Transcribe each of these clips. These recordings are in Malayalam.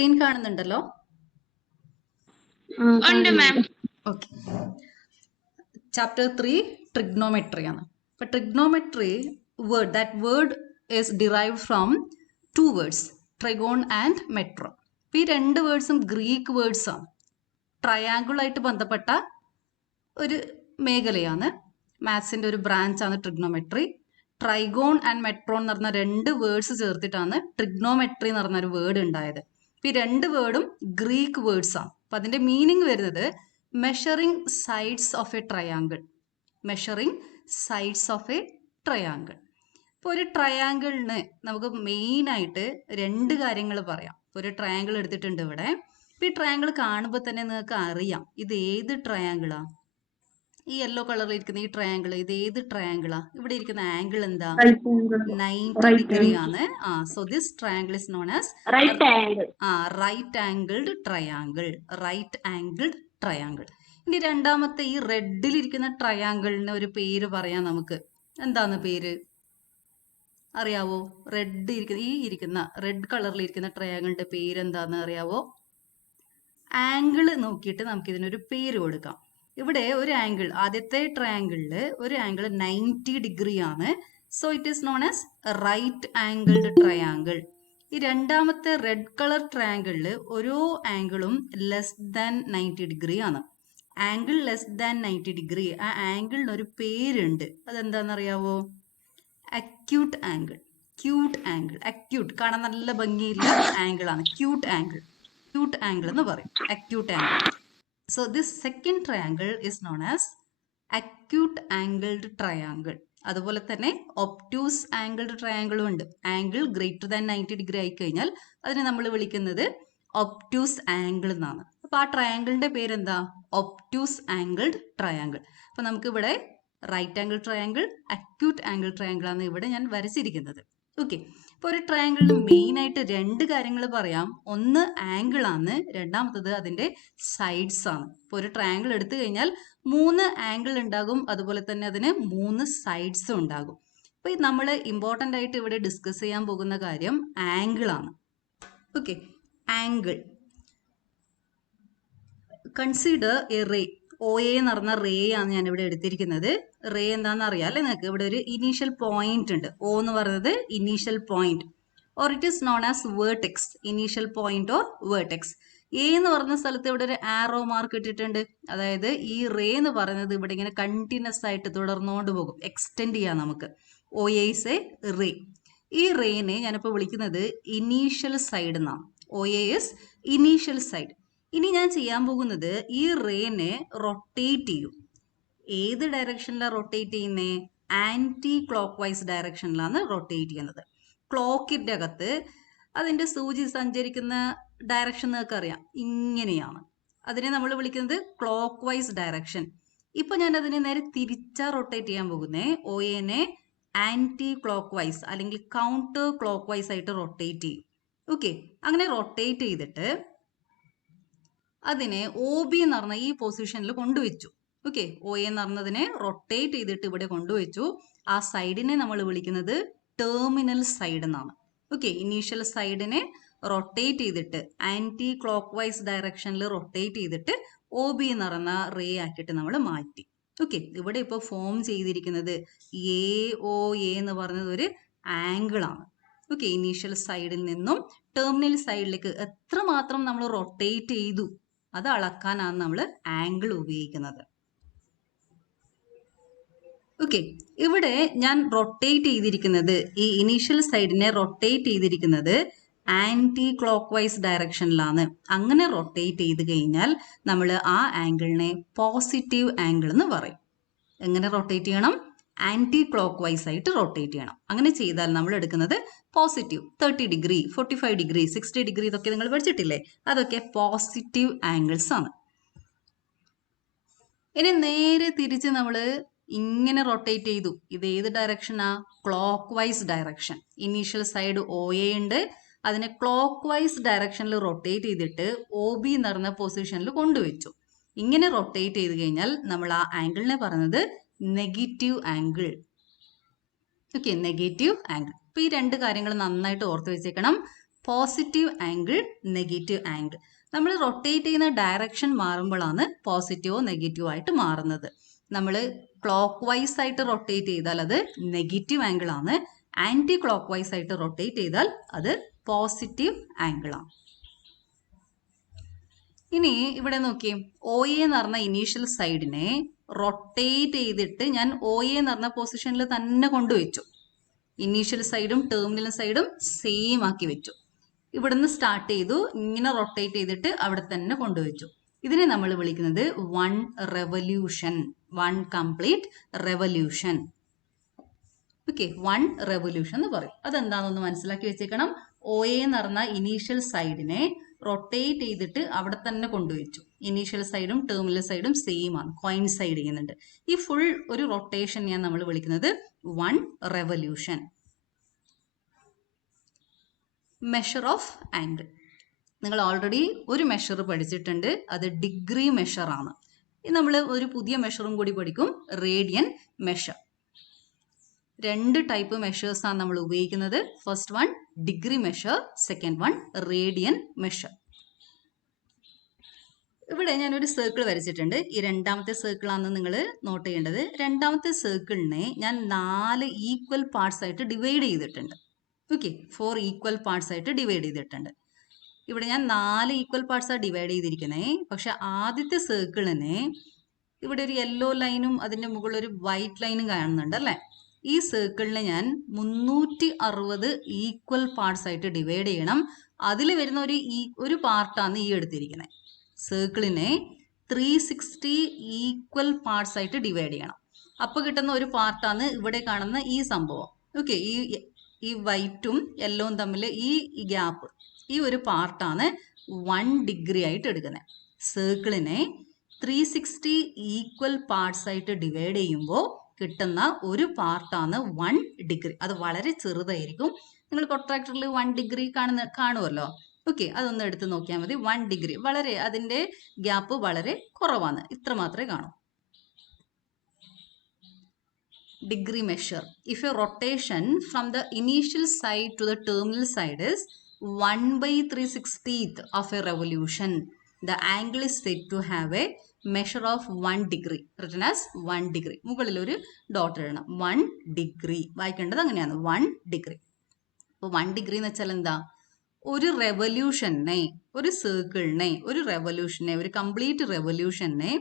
സ്ക്രീൻ കാണുന്നുണ്ടല്ലോ? ഉണ്ട് മാം. ഓക്കെ. ചാപ്റ്റർ 3 ട്രിഗ്നോമെട്രി ആണ്. അപ്പൊ trigonometry word is derived from 2 words, trigon and metro. ഈ 2 വേർഡ്സും ഗ്രീക്ക് വേർഡ്സ് ആണ്. ട്രയാങ്കിളായിട്ട് ബന്ധപ്പെട്ട ഒരു മേഖലയാണ്. മാത്സിന്റെ ഒരു ബ്രാഞ്ച് ആണ് ട്രിഗ്നോമെട്രി. ട്രൈഗോൺ ആൻഡ് മെട്രോൺ എന്ന് പറഞ്ഞ 2 വേർഡ്സ് ചേർത്തിട്ടാണ് ട്രിഗ്നോമെട്രി എന്ന് പറഞ്ഞ ഒരു വേർഡ് ഉണ്ടായത്. ഈ 2 വേർഡും ഗ്രീക്ക് വേർഡ്സ് ആണ്. അപ്പൊ അതിന്റെ മീനിങ് വരുന്നത് measuring sides of A triangle. Measuring sides of A triangle. ഇപ്പോൾ ഒരു ട്രയാങ്കിളിന് നമുക്ക് മെയിൻ ആയിട്ട് 2 കാര്യങ്ങൾ പറയാം. ഒരു ട്രയാങ്കിൾ എടുത്തിട്ടുണ്ട് ഇവിടെ. ഈ ട്രയാങ്കിൾ കാണുമ്പോൾ തന്നെ നിങ്ങൾക്ക് അറിയാം ഇത് ഏത് ട്രയാങ്കിളാ. ഈ യെല്ലോ കളറിൽ ഇരിക്കുന്ന ഈ ട്രയാങ്കിൾ ഇത് ഏത് ട്രയാങ്കിളാ? ഇവിടെ ഇരിക്കുന്ന ആംഗിൾ എന്താ? 90 ഡിഗ്രി ആണ്. So this triangle is known as right angled triangle. Right angled triangle. ഇനി രണ്ടാമത്തെ ഈ റെഡിൽ ഇരിക്കുന്ന ട്രയാങ്കിളിന് ഒരു പേര് പറയാം നമുക്ക്. എന്താണ് പേര് അറിയാവോ? ഇരിക്കുന്ന റെഡ് കളറിൽ ഇരിക്കുന്ന ട്രയാങ്കിളിന്റെ പേര് എന്താന്ന് അറിയാവോ? ആംഗിൾ നോക്കിയിട്ട് നമുക്ക് ഇതിനൊരു പേര് കൊടുക്കാം. ഇവിടെ ഒരു ആംഗിൾ, ആദ്യത്തെ ട്രയാങ്കിളിൽ ഒരു ആംഗിൾ 90 ഡിഗ്രി ആണ്. So it is known as right angled triangle. ഈ രണ്ടാമത്തെ റെഡ് കളർ ട്രയാങ്കിളിൽ ഓരോ ആംഗിളും ലെസ് ദാൻ 90 ഡിഗ്രി ആണ്. ആംഗിൾ ലെസ് ദാൻ 90 ഡിഗ്രി, ആ ആംഗിളിന് ഒരു പേരുണ്ട്. അതെന്താണെന്നറിയാവോ? Acute angle. Cute angle. Acute, കാണാൻ നല്ല ഭംഗിയുള്ള ആംഗിൾ ആണ്. Cute angle. ക്യൂട്ട് ആംഗിൾ എന്ന് പറയും. Acute angle. So this second triangle is known as acute angled triangle. അതുപോലെ തന്നെ ഒബ്റ്റ്യൂസ് ആംഗിൾഡ് ട്രയാങ്കിളും ഉണ്ട്. ആംഗിൾ ഗ്രേറ്റർ ദാൻ 90 ഡിഗ്രി ആയി കഴിഞ്ഞാൽ അതിനെ നമ്മൾ വിളിക്കുന്നത് ഒബ്റ്റ്യൂസ് ആംഗിൾ എന്നാണ്. അപ്പൊ ആ ട്രയാങ്കിളിന്റെ പേരെന്താ? Obtuse angled triangle. അപ്പൊ നമുക്ക് ഇവിടെ right angle triangle, acute angle triangle ആണ് ഇവിടെ ഞാൻ വരച്ചിരിക്കുന്നത്. ഓക്കെ. ഇപ്പൊ ഒരു ട്രയാങ്കിളിന് മെയിൻ ആയിട്ട് 2 കാര്യങ്ങൾ പറയാം. ഒന്ന് ആംഗിൾ ആണ്, രണ്ടാമത്തത് അതിന്റെ സൈഡ്സ് ആണ്. ഇപ്പൊ ഒരു ട്രയാങ്കിൾ എടുത്തു കഴിഞ്ഞാൽ 3 ആംഗിൾ ഉണ്ടാകും, അതുപോലെ തന്നെ അതിന് 3 സൈഡ്സും ഉണ്ടാകും. അപ്പൊ നമ്മൾ ഇമ്പോർട്ടൻ്റ് ആയിട്ട് ഇവിടെ ഡിസ്കസ് ചെയ്യാൻ പോകുന്ന കാര്യം ആംഗിൾ ആണ്. Okay. Angle. Consider a ray. OA എന്ന് പറഞ്ഞ റേ ആണ് ഞാൻ ഇവിടെ എടുത്തിരിക്കുന്നത്. റേ എന്താണെന്ന് അറിയാം അല്ലെ നിങ്ങൾക്ക്? ഇവിടെ ഒരു ഇനീഷ്യൽ പോയിന്റ് ഉണ്ട്. O എന്ന് പറയുന്നത് initial point, or it is known as vertex. Initial point or vertex. A എന്ന് പറഞ്ഞ സ്ഥലത്ത് ഇവിടെ ഒരു ആറോ മാർക്ക് ഇട്ടിട്ടുണ്ട്. അതായത് ഈ റേ എന്ന് പറയുന്നത് ഇവിടെ ഇങ്ങനെ കണ്ടിന്യൂസ് ആയിട്ട് തുടർന്നുകൊണ്ട് പോകും. എക്സ്റ്റെൻഡ് ചെയ്യാം നമുക്ക്. OA is a ray. ഈ റേനെ ഞാനിപ്പോൾ വിളിക്കുന്നത് ഇനീഷ്യൽ സൈഡ് എന്നാണ്. OA is initial side. ഇനി ഞാൻ ചെയ്യാൻ പോകുന്നത് ഈ റേനെ റൊട്ടേറ്റ് ചെയ്യും. ഏത് ഡയറക്ഷനിലാണ് റൊട്ടേറ്റ് ചെയ്യുന്നത്? ആന്റി ക്ലോക്ക് വൈസ് ഡയറക്ഷനിലാണ് റൊട്ടേറ്റ് ചെയ്യുന്നത്. ക്ലോക്കിന്റെ അകത്ത് അതിന്റെ സൂചി സഞ്ചരിക്കുന്ന ഡയറക്ഷൻ നിങ്ങൾക്ക് അറിയാം, ഇങ്ങനെയാണ്. അതിനെ നമ്മൾ വിളിക്കുന്നത് ക്ലോക്ക് വൈസ് ഡയറക്ഷൻ. ഇപ്പൊ ഞാൻ അതിനെ നേരെ തിരിച്ചാ റൊട്ടേറ്റ് ചെയ്യാൻ പോകുന്നേ. OAനെ ആന്റി ക്ലോക്ക് വൈസ് അല്ലെങ്കിൽ കൗണ്ടർ ക്ലോക്ക് വൈസ് ആയിട്ട് റൊട്ടേറ്റ് ചെയ്യും. ഓക്കെ. അങ്ങനെ റൊട്ടേറ്റ് ചെയ്തിട്ട് അതിനെ OB എന്ന് പറഞ്ഞ ഈ പൊസിഷനിൽ കൊണ്ടുവച്ചു. ഓക്കെ. OA എന്ന് പറഞ്ഞതിനെ റൊട്ടേറ്റ് ചെയ്തിട്ട് ഇവിടെ കൊണ്ടുവച്ചു. ആ സൈഡിനെ നമ്മൾ വിളിക്കുന്നത് ടെർമിനൽ സൈഡ് എന്നാണ്. ഓക്കെ. ഇനീഷ്യൽ സൈഡിനെ റൊട്ടേറ്റ് ചെയ്തിട്ട് ആന്റി ക്ലോക്ക് വൈസ് ഡയറക്ഷനിൽ റൊട്ടേറ്റ് ചെയ്തിട്ട് OB എന്ന് പറഞ്ഞ റേ ആക്കിയിട്ട് നമ്മൾ മാറ്റി. ഓക്കെ. ഇവിടെ ഇപ്പോൾ ഫോം ചെയ്തിരിക്കുന്നത് AOA എന്ന് പറയുന്നത് ഒരു ആംഗിൾ ആണ്. ഓക്കെ. ഇനീഷ്യൽ സൈഡിൽ നിന്നും ടെർമിനൽ സൈഡിലേക്ക് എത്രമാത്രം നമ്മൾ റൊട്ടേറ്റ് ചെയ്തു അത് അളക്കാനാണ് നമ്മൾ ആംഗിൾ ഉപയോഗിക്കുന്നത്. ഓക്കെ. ഇവിടെ ഞാൻ റൊട്ടേറ്റ് ചെയ്തിരിക്കുന്നത്, ഈ ഇനീഷ്യൽ സൈഡിനെ റൊട്ടേറ്റ് ചെയ്തിരിക്കുന്നത് ആന്റി ക്ലോക്ക് വൈസ് ഡയറക്ഷനിലാണ്. അങ്ങനെ റൊട്ടേറ്റ് ചെയ്ത് കഴിഞ്ഞാൽ നമ്മൾ ആ ആംഗിളിനെ പോസിറ്റീവ് ആംഗിൾ എന്ന് പറയും. എങ്ങനെ റൊട്ടേറ്റ് ചെയ്യണം? ആന്റി ക്ലോക്ക് വൈസ് ആയിട്ട് റൊട്ടേറ്റ് ചെയ്യണം. അങ്ങനെ ചെയ്താൽ നമ്മൾ എടുക്കുന്നത് പോസിറ്റീവ്. 30 ഡിഗ്രി, 45 ഡിഗ്രി, 60 ഡിഗ്രി ഇതൊക്കെ നിങ്ങൾ പഠിച്ചിട്ടില്ലേ? അതൊക്കെ പോസിറ്റീവ് ആംഗിൾസ് ആണ്. ഇനി നേരെ തിരിച്ച് നമ്മൾ ഇങ്ങനെ റൊട്ടേറ്റ് ചെയ്തു. ഇത് ഏത് ഡയറക്ഷനാ? Clockwise direction. Initial side OA ഉണ്ട്, അതിനെ ക്ലോക്ക് വൈസ് ഡയറക്ഷനിൽ റൊട്ടേറ്റ് ചെയ്തിട്ട് OB എന്ന് പറഞ്ഞ പൊസിഷനിൽ കൊണ്ടുവച്ചു. ഇങ്ങനെ റൊട്ടേറ്റ് ചെയ്ത് കഴിഞ്ഞാൽ നമ്മൾ ആ ആംഗിളിനെ പറയുന്നത് negative angle. Okay. Negative angle. ഇപ്പൊ ഈ 2 കാര്യങ്ങൾ നന്നായിട്ട് ഓർത്ത് വെച്ചേക്കണം. Positive angle, negative angle. നമ്മൾ റൊട്ടേറ്റ് ചെയ്യുന്ന ഡയറക്ഷൻ മാറുമ്പോഴാണ് പോസിറ്റീവോ നെഗറ്റീവോ ആയിട്ട് മാറുന്നത്. നമ്മൾ ക്ലോക്ക് വൈസ് ആയിട്ട് റൊട്ടേറ്റ് ചെയ്താൽ അത് നെഗറ്റീവ് ആംഗിൾ ആണ്. ആന്റി ക്ലോക്ക് വൈസ് ആയിട്ട് റൊട്ടേറ്റ് ചെയ്താൽ അത് പോസിറ്റീവ് ആംഗിൾ ആണ്. ഇനി ഇവിടെ നോക്കിയേ, ഒ എ എന്ന് പറഞ്ഞ ഇനീഷ്യൽ സൈഡിനെ റൊട്ടേറ്റ് ചെയ്തിട്ട് ഞാൻ ഒ എ എന്ന് പറഞ്ഞ പൊസിഷനിൽ തന്നെ കൊണ്ടുവച്ചു. ഇനീഷ്യൽ സൈഡും ടെർമിനൽ സൈഡും സെയിം ആക്കി വെച്ചു. ഇവിടുന്ന് സ്റ്റാർട്ട് ചെയ്തു, ഇങ്ങനെ റൊട്ടേറ്റ് ചെയ്തിട്ട് അവിടെ തന്നെ കൊണ്ടുവച്ചു. ഇതിനെ നമ്മൾ വിളിക്കുന്നത് one revolution, one complete revolution. Okay, one revolution എന്ന് പറയും. അതെന്താണെന്ന് മനസ്സിലാക്കി വെച്ചേക്കണം. ഒ എ എന്ന് പറഞ്ഞ ഇനീഷ്യൽ സൈഡിനെ റൊട്ടേറ്റ് ചെയ്തിട്ട് അവിടെ തന്നെ കൊണ്ടുവച്ചു. ഇനീഷ്യൽ സൈഡും ടെർമിനൽ സൈഡും സെയിം ആണ്, കോയിൻസൈഡ് ചെയ്യുന്നുണ്ട്. ഈ ഫുൾ ഒരു റൊട്ടേഷൻ ഞാൻ നമ്മൾ വിളിക്കുന്നത് one revolution. Measure of angle, നിങ്ങൾ ഓൾറെഡി ഒരു മെഷർ പഠിച്ചിട്ടുണ്ട്, അത് ഡിഗ്രി മെഷർ ആണ്. നമ്മൾ ഒരു പുതിയ മെഷറും കൂടി പഠിക്കും, റേഡിയൻ മെഷർ. രണ്ട് ടൈപ്പ് മെഷേഴ്സ് ആണ് നമ്മൾ ഉപയോഗിക്കുന്നത്. First one degree measure, second one radian measure. ഇവിടെ ഞാനൊരു സർക്കിൾ വരച്ചിട്ടുണ്ട്. ഈ രണ്ടാമത്തെ സർക്കിൾ ആണ് നിങ്ങൾ നോട്ട് ചെയ്യേണ്ടത്. രണ്ടാമത്തെ സർക്കിളിനെ ഞാൻ 4 ഈക്വൽ പാർട്സ് ആയിട്ട് ഡിവൈഡ് ചെയ്തിട്ടുണ്ട്. ഓക്കെ, 4 ഈക്വൽ പാർട്സ് ആയിട്ട് ഡിവൈഡ് ചെയ്തിട്ടുണ്ട്. ഇവിടെ ഞാൻ 4 ഈക്വൽ പാർട്സാണ് ഡിവൈഡ് ചെയ്തിരിക്കുന്നത്. പക്ഷെ ആദ്യത്തെ സർക്കിളിനെ ഇവിടെ ഒരു യെല്ലോ ലൈനും അതിൻ്റെ മുകളിൽ ഒരു വൈറ്റ് ലൈനും കാണുന്നുണ്ട് അല്ലേ? ഈ സർക്കിളിനെ ഞാൻ 360 ഈക്വൽ പാർട്സ് ആയിട്ട് ഡിവൈഡ് ചെയ്യണം. അതിൽ വരുന്ന ഒരു പാർട്ടാണ് ഈ എടുത്തിരിക്കുന്നത്. സർക്കിളിനെ 360 ഈക്വൽ പാർട്സ് ആയിട്ട് ഡിവൈഡ് ചെയ്യണം. അപ്പോൾ കിട്ടുന്ന ഒരു പാർട്ടാണ് ഇവിടെ കാണുന്ന ഈ സംഭവം. ഓക്കെ, ഈ വൈറ്റും യെല്ലോവും തമ്മിൽ ഈ ഗ്യാപ്പ്, ഈ ഒരു പാർട്ടാണ് 1 ഡിഗ്രി ആയിട്ട് എടുക്കുന്നത്. സർക്കിളിനെ 360 ഈക്വൽ പാർട്സ് ആയിട്ട് ഡിവൈഡ് ചെയ്യുമ്പോൾ കിട്ടുന്ന ഒരു പാർട്ടാണ് 1 ഡിഗ്രി. അത് വളരെ ചെറുതായിരിക്കും. നിങ്ങൾ പ്രൊട്രാക്ടറിൽ 1 ഡിഗ്രി കാണുമല്ലോ. ഓക്കെ, അതൊന്ന് എടുത്ത് നോക്കിയാൽ മതി. 1 ഡിഗ്രി വളരെ, അതിൻ്റെ ഗ്യാപ്പ് വളരെ കുറവാണ്, ഇത്ര മാത്രമേ കാണൂ. Degree measure. If a rotation from the initial side to the terminal side is 1/360th of a revolution, the angle is said to have a measure of 1 degree, written as 1 degree. മുകളിൽ ഒരു ഡോട്ട് എഴുതണം, 1 ഡിഗ്രി. വായിക്കേണ്ടത് അങ്ങനെയാണ്, 1 ഡിഗ്രി. അപ്പോൾ 1 ഡിഗ്രി എന്ന് വെച്ചാൽ എന്താ? ഒരു റെവല്യൂഷനെ, ഒരു സർക്കിളിനെ, ഒരു കംപ്ലീറ്റ് റെവല്യൂഷനെ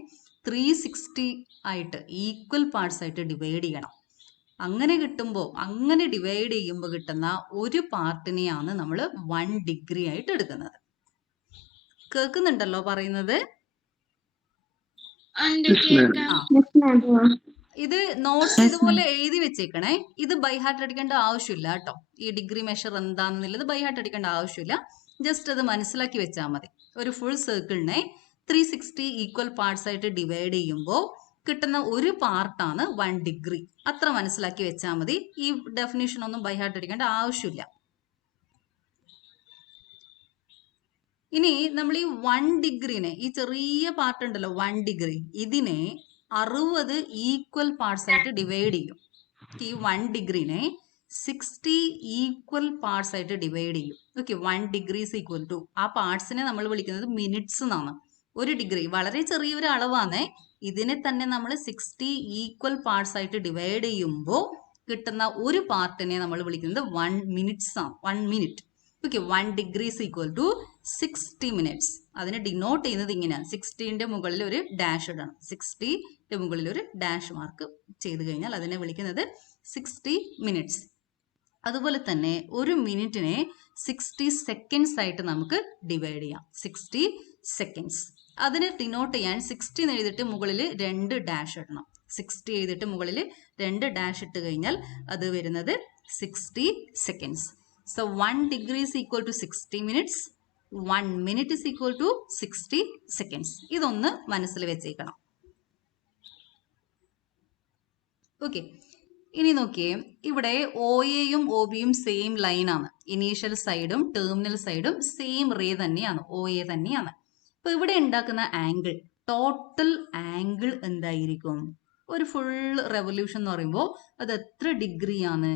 360 ആയിട്ട് ഈക്വൽ പാർട്സ് ആയിട്ട് ഡിവൈഡ് ചെയ്യണം. അങ്ങനെ കിട്ടുമ്പോൾ, അങ്ങനെ ഡിവൈഡ് ചെയ്യുമ്പോൾ കിട്ടുന്ന ഒരു പാർട്ടിനെയാണ് നമ്മൾ 1 ഡിഗ്രി ആയിട്ട് എടുക്കുന്നത്. കേൾക്കുന്നുണ്ടല്ലോ പറയുന്നത്? ഇത് നോട്ട്സ് ഇതുപോലെ എഴുതി വെച്ചേക്കണേ. ഇത് ബൈ ഹാർട്ട് അടിക്കേണ്ട ആവശ്യമില്ല കേട്ടോ. ഈ ഡിഗ്രി മെഷർ എന്താണെന്നുള്ളത് ബൈ ഹാർട്ട് അടിക്കേണ്ട ആവശ്യമില്ല. ജസ്റ്റ് അത് മനസ്സിലാക്കി വെച്ചാൽ മതി. ഒരു ഫുൾ സർക്കിളിനെ 360 ഈക്വൽ പാർട്സ് ആയിട്ട് ഡിവൈഡ് ചെയ്യുമ്പോൾ കിട്ടുന്ന ഒരു പാർട്ടാണ് 1 ഡിഗ്രി. അത്ര മനസ്സിലാക്കി വെച്ചാൽ മതി. ഈ ഡെഫിനേഷൻ ഒന്നും ബൈ ഹാർട്ട് അടിക്കേണ്ട ആവശ്യമില്ല. ഇനി നമ്മൾ ഈ 1 ഡിഗ്രിനെ, ഈ ചെറിയ പാർട്ട് ഉണ്ടല്ലോ 1 ഡിഗ്രി, ഇതിനെ 60 ഈക്വൽ പാർട്സ് ആയിട്ട് ഡിവൈഡ് ചെയ്യും. ഈ 1 ഡിഗ്രിനെ 60 ഈക്വൽ പാർട്സ് ആയിട്ട് ഡിവൈഡ് ചെയ്യും. Okay, 1 degree is equal to, ആ പാർട്സിനെ നമ്മൾ വിളിക്കുന്നത് മിനിറ്റ്സ് എന്നാണ്. 1 ഡിഗ്രി വളരെ ചെറിയൊരു അളവാണ്. ഇതിനെ തന്നെ നമ്മൾ 60 ഈക്വൽ പാർട്സ് ആയിട്ട് ഡിവൈഡ് ചെയ്യുമ്പോൾ കിട്ടുന്ന ഒരു പാർട്ടിനെ നമ്മൾ വിളിക്കുന്നത് 1 മിനിറ്റ്സ് ആണ്. 1 minute. Okay, 1 degree is equal to 60 minutes. അതിനെ ഡിനോട്ട് ചെയ്യുന്നത് ഇങ്ങനെയാണ്. 60ന്റെ മുകളിൽ ഒരു ഡാഷ് ഇടണം. 60ന്റെ മുകളിൽ ഒരു ഡാഷ് മാർക്ക് ചെയ്ത് കഴിഞ്ഞാൽ അതിനെ വിളിക്കുന്നത് 60 മിനിറ്റ്സ്. അതുപോലെ തന്നെ ഒരു മിനിറ്റിനെ 60 സെക്കൻഡ്സ് ആയിട്ട് നമുക്ക് ഡിവൈഡ് ചെയ്യാം. 60 സെക്കൻഡ്സ്. അതിനെ ഡിനോട്ട് ചെയ്യാൻ 60 എന്ന് എഴുതിയിട്ട് മുകളിൽ 2 ഡാഷ് ഇടണം. 60 എഴുതിയിട്ട് മുകളിൽ 2 ഡാഷ് ഇട്ട് കഴിഞ്ഞാൽ അത് വരുന്നത് 60 seconds. So 1 degree is equal to 60 minutes. 1 minute is equal to 60 seconds. ഇതൊന്ന് മനസ്സിൽ വെച്ചേക്കണം. ഓക്കെ, ഇനി നോക്കിയേ, ഇവിടെ ഒ എയും ഒ ബിയും സെയിം ലൈനാണ്. ഇനീഷ്യൽ സൈഡും ടെർമിനൽ സൈഡും സെയിം റേ തന്നെയാണ്, ഒ എ തന്നെയാണ്. അപ്പോൾ ഇവിടെ ഉണ്ടാക്കുന്ന ആംഗിൾ, ടോട്ടൽ ആംഗിൾ എന്തായിരിക്കും? ഒരു ഫുൾ റെവല്യൂഷൻ എന്ന് പറയുമ്പോൾ അത് എത്ര ഡിഗ്രിയാണ്?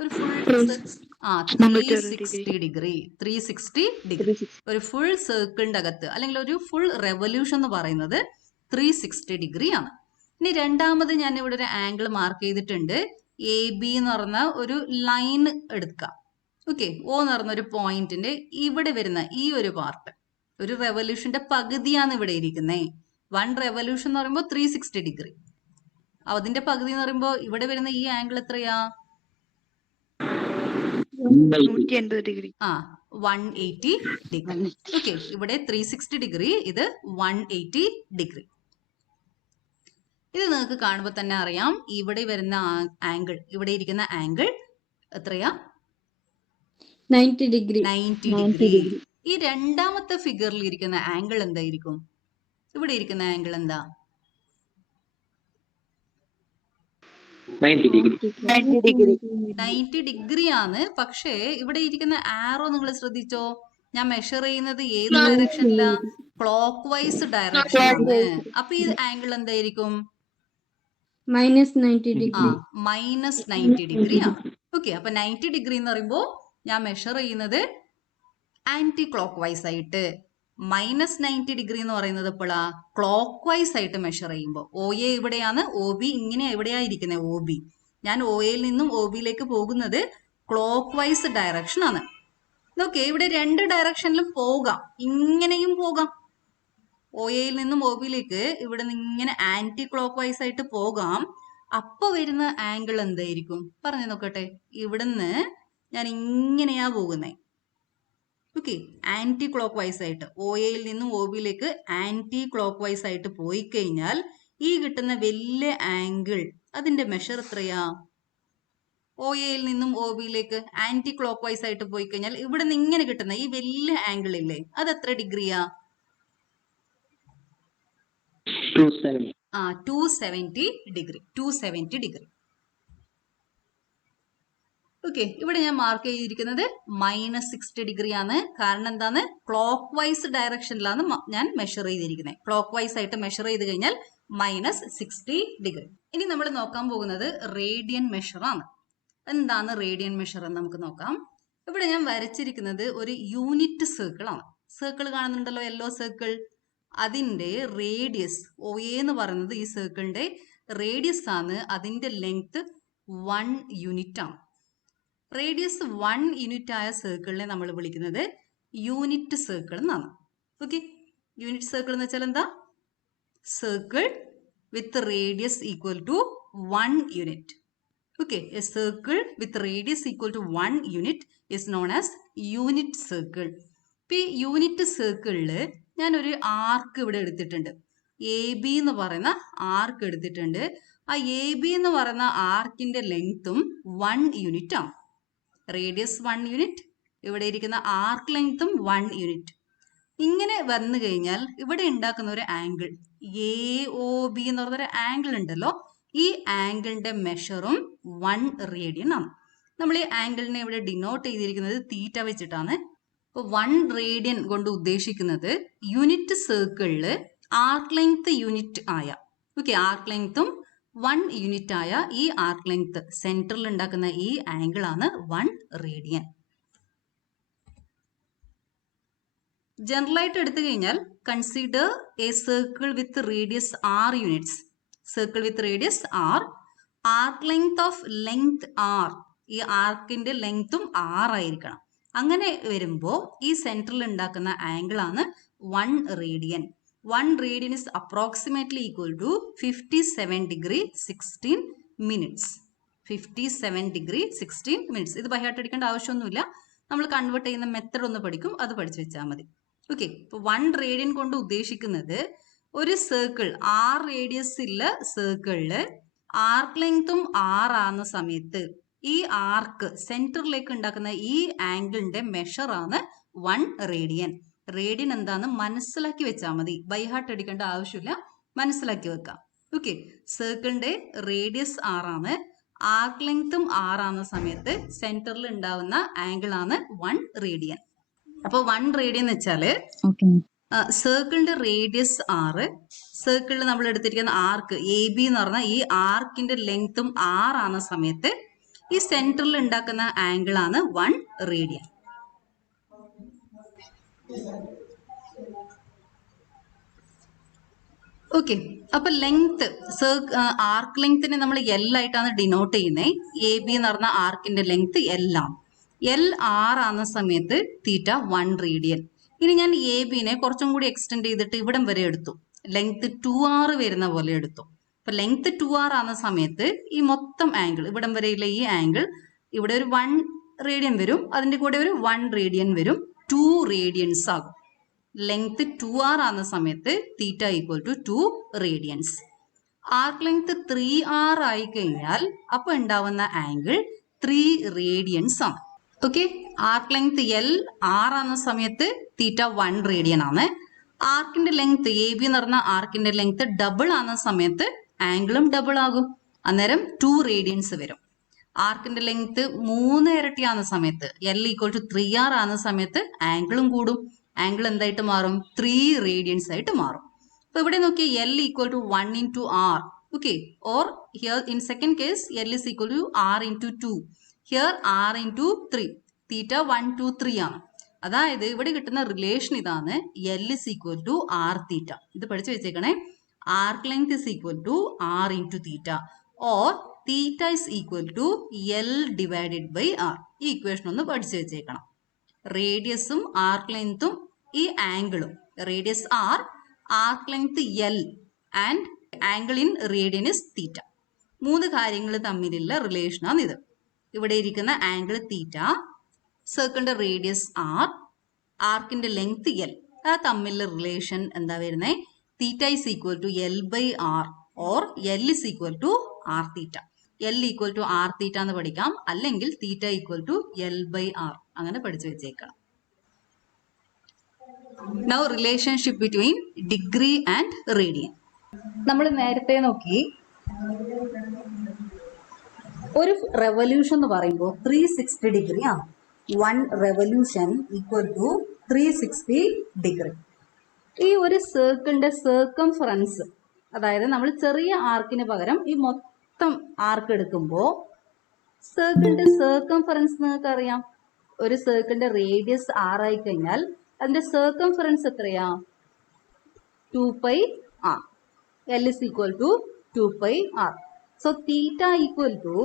ഒരു ഫുൾ ആ 360 ഡിഗ്രി ഒരു ഫുൾ സർക്കിളിന്റെ അകത്ത് അല്ലെങ്കിൽ ഒരു ഫുൾ റെവല്യൂഷൻ എന്ന് പറയുന്നത് 360 ഡിഗ്രി ആണ്. ഇനി രണ്ടാമത് ഞാൻ ഇവിടെ ഒരു ആംഗിൾ മാർക്ക് ചെയ്തിട്ടുണ്ട്. എ ബി എന്ന് പറഞ്ഞ ഒരു ലൈൻ എടുക്കാം. ഓക്കെ, ഓ എന്ന് പറഞ്ഞ ഒരു പോയിന്റിന്റെ ഇവിടെ വരുന്ന ഈ ഒരു പാർട്ട് ഒരു റെവല്യൂഷന്റെ പകുതിയാണ് ഇവിടെ ഇരിക്കുന്നത്. 1 റെവല്യൂഷൻ എന്ന് പറയുമ്പോൾ 360 ഡിഗ്രി. അതിന്റെ പകുതി എന്ന് പറയുമ്പോൾ ഇവിടെ വരുന്ന ഈ ആംഗിൾ എത്രയാ? 180 ഡിഗ്രി. 180 ഡിഗ്രി. ഓക്കെ, ഇവിടെ 360 ഡിഗ്രി, ഇത് 180 ഡിഗ്രി. ഇത് നിങ്ങൾക്ക് കാണുമ്പോൾ തന്നെ അറിയാം ഇവിടെ വരുന്ന ആംഗിൾ, ഇവിടെ ഇരിക്കുന്ന ആംഗിൾ എത്രയാ? 90 ഡിഗ്രി. 90 ഡിഗ്രി. ഈ രണ്ടാമത്തെ ഫിഗറിൽ ഇരിക്കുന്ന ആംഗിൾ എന്തായിരിക്കും? ഇവിടെ ഇരിക്കുന്ന ആംഗിൾ എന്താ? 90 ഡിഗ്രി ആണ്. പക്ഷേ ഇവിടെ ഇരിക്കുന്ന ആരോ നിങ്ങൾ ശ്രദ്ധിച്ചോ? ഞാൻ മെഷർ ചെയ്യുന്നത് ഏത് ഡയറക്ഷനിലാ? Clock vice ഡയറക്ഷനാണ്. അപ്പൊ ഈ ആംഗിൾ എന്തായിരിക്കും? -90 ഡിഗ്രി. -90 ഡിഗ്രി ആണ്. ഓക്കെ, അപ്പൊ 90 ഡിഗ്രി എന്ന് പറയുമ്പോൾ ഞാൻ മെഷർ ചെയ്യുന്നത് ആന്റി ക്ലോക്ക് വൈസ് ആയിട്ട്. -90 ഡിഗ്രി എന്ന് പറയുന്നത് എപ്പോഴാ? ക്ലോക്ക് വൈസ് ആയിട്ട് മെഷർ ചെയ്യുമ്പോൾ. ഒ എ ഇവിടെയാണ്, ഒ ബി ഇങ്ങനെ എവിടെയാ ഇരിക്കുന്നത്? O B. ഞാൻ ഒ എയിൽ നിന്നും ഒ ബിയിലേക്ക് പോകുന്നത് ക്ലോക്ക് വൈസ് ഡയറക്ഷൻ ആണ്. ഓക്കെ, ഇവിടെ 2 ഡയറക്ഷനിലും പോകാം, ഇങ്ങനെയും പോകാം. ഒ എയിൽ നിന്നും ഒ ബിയിലേക്ക് ഇവിടെ നിന്ന് ഇങ്ങനെ ആന്റി ക്ലോക്ക് വൈസ് ആയിട്ട് പോകാം. അപ്പൊ വരുന്ന ആംഗിൾ എന്തായിരിക്കും? പറഞ്ഞു നോക്കട്ടെ. ഇവിടുന്ന് ഞാൻ ഇങ്ങനെയാ പോകുന്നേ. ഓക്കെ, ആന്റി ക്ലോക്ക് വൈസ് ആയിട്ട് ഒ എയിൽ നിന്നും ഒ ബിയിലേക്ക് ആന്റി ക്ലോക്ക് വൈസ് ആയിട്ട് പോയി കഴിഞ്ഞാൽ ഈ കിട്ടുന്ന വലിയ ആംഗിൾ, അതിന്റെ മെഷർ എത്രയാ? ഒ എയിൽ നിന്നും ഒ ബിയിലേക്ക് ആന്റി ക്ലോക്ക് വൈസ് ആയിട്ട് പോയി കഴിഞ്ഞാൽ ഇവിടെ നിന്ന് ഇങ്ങനെ കിട്ടുന്ന ഈ വലിയ ആംഗിൾ ഇല്ലേ, അത് എത്ര ഡിഗ്രിയാ? 270 ഡിഗ്രി. 270 ഡിഗ്രി. ഓക്കെ, ഇവിടെ ഞാൻ മാർക്ക് ചെയ്തിരിക്കുന്നത് -60 ഡിഗ്രി ആണ്. കാരണം എന്താണ്? ക്ലോക്ക് വൈസ് ഡയറക്ഷനിലാണ് ഞാൻ മെഷർ ചെയ്തിരിക്കുന്നത്. ക്ലോക്ക് വൈസ് ആയിട്ട് മെഷർ ചെയ്ത് കഴിഞ്ഞാൽ -60 ഡിഗ്രി. ഇനി നമ്മൾ നോക്കാൻ പോകുന്നത് റേഡിയൻ മെഷർ ആണ്. എന്താണ് റേഡിയൻ മെഷർ എന്ന് നമുക്ക് നോക്കാം. ഇവിടെ ഞാൻ വരച്ചിരിക്കുന്നത് ഒരു യൂണിറ്റ് സർക്കിൾ ആണ്. സർക്കിൾ കാണുന്നുണ്ടല്ലോ, യെല്ലോ സർക്കിൾ. അതിന്റെ റേഡിയസ് ഒ എ എന്ന് പറയുന്നത് ഈ സർക്കിളിന്റെ റേഡിയസ് ആണ്. അതിന്റെ ലെങ്ത് 1 യൂണിറ്റ് ആണ്. റേഡിയസ് 1 യൂണിറ്റ് ആയ സർക്കിളിനെ നമ്മൾ വിളിക്കുന്നത് യൂണിറ്റ് സർക്കിൾ എന്നാണ്. ഓക്കെ, യൂണിറ്റ് സർക്കിൾ എന്ന് വെച്ചാൽ എന്താ? Circle with radius equal to 1 unit. Okay, a circle with radius equal to 1 unit is known as unit circle. ഇപ്പൊ ഈ യൂണിറ്റ് സർക്കിളില് ഞാൻ ഒരു ആർക്ക് ഇവിടെ എടുത്തിട്ടുണ്ട്. എ ബി എന്ന് പറയുന്ന ആർക്ക് എടുത്തിട്ടുണ്ട്. ആ എ ബി എന്ന് പറയുന്ന ആർക്കിന്റെ ലെങ്ത്തും 1 യൂണിറ്റ് ആണ്. റേഡിയസ് 1 യൂണിറ്റ്, ഇവിടെ ഇരിക്കുന്ന ആർക്ക് ലെങ്ത്തും 1 യൂണിറ്റ്. ഇങ്ങനെ വന്നു കഴിഞ്ഞാൽ ഇവിടെ ഉണ്ടാക്കുന്ന ഒരു ആംഗിൾ എ ഒ ബി എന്ന് പറഞ്ഞൊരു ആംഗിൾ ഉണ്ടല്ലോ, ഈ ആംഗിളിന്റെ മെഷറും 1 റേഡിയൻ ആണ്. നമ്മൾ ഈ ആംഗിളിനെ ഇവിടെ ഡിനോട്ട് ചെയ്തിരിക്കുന്നത് തീറ്റ വെച്ചിട്ടാണ്. അപ്പോൾ 1 റേഡിയൻ കൊണ്ട് ഉദ്ദേശിക്കുന്നത് യൂണിറ്റ് സർക്കിളില് ആർക്ക് ലെങ്ത് യൂണിറ്റ് ആയ, ഓക്കെ, ആർക്ക് ലെങ്ത്തും 1 യൂണിറ്റ് ആയ ഈ ആർക്ക് ലെങ്ത് സെന്ററിൽ ഉണ്ടാക്കുന്ന ഈ ആംഗിൾ ആണ് 1 റേഡിയൻ. ജനറൽ ആയിട്ട് എടുത്തു കഴിഞ്ഞാൽ consider A circle with radius r units. Circle with radius r, arc length of length r, ഈ ആർക്കിന്റെ ലെങ്ത്തും r ആയിരിക്കണം. അങ്ങനെ വരുമ്പോൾ ഈ സെന്ററിൽ ഉണ്ടാക്കുന്ന ആംഗിൾ ആണ് 1 radian. 1 radian is approximately equal to 57 degree 16 minutes. 57 degree 16 minutes. ഇത് ബൈ ഹാർട്ട് അടിക്കേണ്ട ആവശ്യമൊന്നുമില്ല. നമ്മൾ കൺവേർട്ട് ചെയ്യുന്ന മെത്തഡ് ഒന്ന് പഠിക്കും, അത് പഠിച്ചു വെച്ചാൽ മതി. ഓക്കെ, ഇപ്പോൾ 1 റേഡിയൻ കൊണ്ട് ഉദ്ദേശിക്കുന്നത് ഒരു സർക്കിൾ r റേഡിയസ് ഉള്ള സർക്കിളില് ആർക്ക് ലെങ്ത്തും r ആകുന്ന സമയത്ത് ഈ ആർക്ക് സെന്ററിലേക്ക് ഉണ്ടാക്കുന്ന ഈ ആംഗിളിന്റെ മെഷർ ആണ് 1 റേഡിയൻ. റേഡിയൻ എന്താന്ന് മനസ്സിലാക്കി വെച്ചാൽ മതി, ബൈ ഹാർട്ട് അടിക്കേണ്ട ആവശ്യമില്ല, മനസ്സിലാക്കി വെക്കാം. ഓക്കെ, സർക്കിളിന്റെ റേഡിയസ് r ആണ്, ആർക്ക് ലെങ്ത്തും r ആകുന്ന സമയത്ത് സെന്ററിൽ ഉണ്ടാവുന്ന ആംഗിൾ ആണ് 1 റേഡിയൻ. അപ്പോൾ 1 റേഡിയൻ എന്ന് വെച്ചാല് സർക്കിളിന്റെ റേഡിയസ് r, സർക്കിളിൽ നമ്മൾ എടുത്തിരിക്കുന്ന ആർക്ക് എ ബി എന്ന് പറഞ്ഞാൽ ഈ ആർക്കിന്റെ ലെങ്ത്തും r ആകുന്ന സമയത്ത് ഈ സെന്ററിൽ ഉണ്ടാക്കുന്ന ആംഗിൾ ആണ് 1 റേഡിയൻ. ഓക്കെ, അപ്പൊ ലെങ്ത് ആർക്ക് ലെങ്തിനെ നമ്മൾ എൽ ആയിട്ടാണ് ഡിനോട്ട് ചെയ്യുന്നത്. എ ബി എന്ന് പറഞ്ഞ ആർക്കിന്റെ ലെങ്ത് എൽ ആണ്. എൽ ആർ ആകുന്ന സമയത്ത് തീറ്റ 1 റേഡിയൻ. ഇനി ഞാൻ എ ബിനെ കുറച്ചും കൂടി എക്സ്റ്റെൻഡ് ചെയ്തിട്ട് ഇവിടം വരെ എടുത്തു, ലെങ്ത് 2r വരുന്ന പോലെ എടുത്തു. അപ്പൊ ലെങ്ത് 2r ആകുന്ന സമയത്ത് ഈ മൊത്തം ആംഗിൾ ഇവിടം വരെയുള്ള ഈ ആംഗിൾ ഇവിടെ ഒരു 1 റേഡിയൻ വരും, അതിന്റെ കൂടെ ഒരു 1 റേഡിയൻ വരും, 2 റേഡിയൻസ് ആകും. ലെങ്ത് 2r ആകുന്ന സമയത്ത് theta equal to 2 radians. Arc length 3r ആയി കഴിഞ്ഞാൽ അപ്പൊ ഉണ്ടാവുന്ന ആംഗിൾ 3 റേഡിയൻസ് ആണ്. Okay, arc length L R ആകുന്ന സമയത്ത് തീറ്റ 1 റേഡിയൻ ആണ്. ആർക്കിന്റെ ലെങ്ത് എ ബി എന്ന് പറഞ്ഞ ആർക്കിന്റെ ലെങ്ത് ഡബിൾ ആകുന്ന സമയത്ത് ആംഗിളും ഡബിൾ ആകും, അന്നേരം 2 റേഡിയൻസ് വരും. ആർക്കിന്റെ ലെങ്ത് 3 ഇരട്ടിയാകുന്ന സമയത്ത് എൽ ഈക്വൽ ടു 3r ആകുന്ന സമയത്ത് ആംഗിളും കൂടും, ആംഗിൾ എന്തായിട്ട് മാറും, 3 റേഡിയൻസ് ആയിട്ട് മാറും. അപ്പൊ ഇവിടെ നോക്കി L equal to 1 into R. Okay, or here in second case L is equal to R into 2, here R into 3. Theta 1 2 3 ആണ്. അതായത് ഇവിടെ കിട്ടുന്ന റിലേഷൻ ഇതാണ്, L is equal to R theta. ഇത് പഠിച്ചു വെച്ചേക്കണേ. Arc length is equal to R into theta, or theta is equal to L divided by R. ഈ ഇക്വേഷൻ ഒന്ന് പഠിച്ചു വെച്ചേക്കണം. റേഡിയസും ആർക്ക് ലെങ്ത്തും ഈ ആംഗിളും, radius R, arc length L and angle in radian is theta. 3 കാര്യങ്ങൾ തമ്മിലുള്ള റിലേഷനാണ് ഇത്. ഇവിടെ ഇരിക്കുന്ന ആംഗിൾ തീറ്റ, സർക്കിളിന്റെ റേഡിയസ് ആർ, ആർക്കിന്റെ ലെങ്ത് എൽ, അത് തമ്മിലുള്ള റിലേഷൻ എന്താ വരുന്നത്, theta is equal to L by R, or L is equal to R theta. L equal to R theta എന്ന് പഠിക്കാം, അല്ലെങ്കിൽ theta equal to L by R, അങ്ങനെ പഠിച്ചു വെച്ചേക്കണം. Now relationship between degree and radian. നമ്മൾ നേരത്തെ നോക്കി ഒരു റെവല്യൂഷൻ എന്ന് പറയുമ്പോൾ 360 ഡിഗ്രി ആണ്. 1 റെവല്യൂഷൻ ഈക്വൽ ടു 360 ഡിഗ്രി. ഈ ഒരു സർക്കിളിന്റെ സർക്കംഫറൻസ്, അതായത് നമ്മൾ ചെറിയ ആർക്കിന് പകരം ഈ മൊത്തം ആർക്ക് എടുക്കുമ്പോൾ സർക്കിളിന്റെ സർക്കംഫറൻസ് നിങ്ങൾക്ക് അറിയാം. ഒരു സർക്കിളിന്റെ റേഡിയസ് r ആയി കഴിഞ്ഞാൽ അതിന്റെ സർക്കംഫറൻസ് എത്രയാ, 2πr. L is equal to 2πr. So theta equal to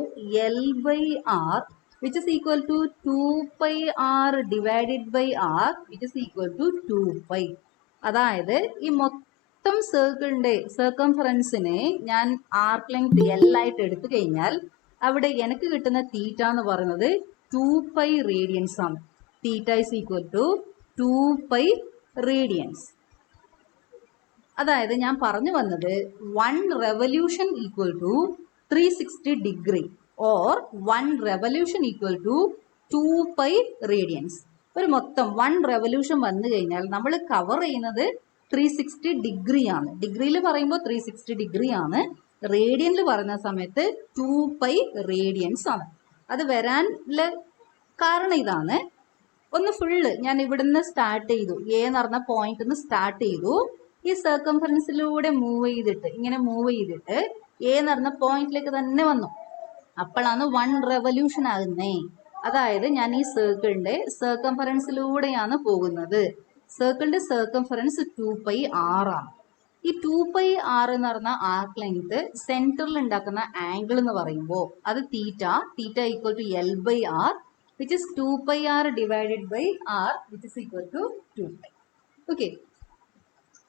L by r, which is equal to 2πr divided by r, which is equal to 2π. അതായത് ഈ മൊത്തം സർക്കിളിന്റെ സർക്കംഫറൻസിനെ ഞാൻ ആർക്ക് ലെങ്ത് L ആയിട്ട് എടുത്തു കഴിഞ്ഞാൽ അവിടെ എനിക്ക് കിട്ടുന്ന തീറ്റ എന്ന് പറയുന്നത് 2π റേഡിയൻസ് ആണ്. Theta is equal to 2π radians. അതായത് ഞാൻ പറഞ്ഞു വന്നത് 1 revolution equal to 360 degree, or 1 revolution equal to 2π radians. ഒരു മൊത്തം 1 റെവല്യൂഷൻ വന്നു കഴിഞ്ഞാൽ നമ്മൾ കവർ ചെയ്യുന്നത് 360 ഡിഗ്രി ആണ്. ഡിഗ്രിയിൽ പറയുമ്പോൾ 360 ഡിഗ്രി ആണ്, റേഡിയനിൽ പറയുന്ന സമയത്ത് 2π റേഡിയൻസ് ആണ്. അത് വരാനുള്ള കാരണം ഇതാണ്. ഒന്ന് ഫുള്ള് ഞാൻ ഇവിടുന്ന് സ്റ്റാർട്ട് ചെയ്തു, എ എന്ന് പറഞ്ഞ പോയിന്റ് നിന്ന് സ്റ്റാർട്ട് ചെയ്തു, ഈ സർക്കംഫറൻസിലൂടെ മൂവ് ചെയ്തിട്ട് ഇങ്ങനെ മൂവ് ചെയ്തിട്ട് എ എന്ന് പറഞ്ഞ പോയിന്റിലേക്ക് തന്നെ വന്നു. അപ്പോഴാണ് 1 റെവല്യൂഷൻ ആകുന്നേ. അതായത് ഞാൻ ഈ സർക്കിളിന്റെ സർക്കംഫറൻസിലൂടെയാണ് പോകുന്നത്. സർക്കിളിന്റെ സർക്കംഫറൻസ് 2πr ആണ്. ഈ 2πr എന്ന് പറഞ്ഞ ആർക്ക് ലെങ്ത് സെന്ററിൽ ഉണ്ടാക്കുന്ന ആംഗിൾ എന്ന് പറയുമ്പോൾ അത് theta, theta equal to L by R, which is 2πr divided by r, which is equal to 2π. Okay,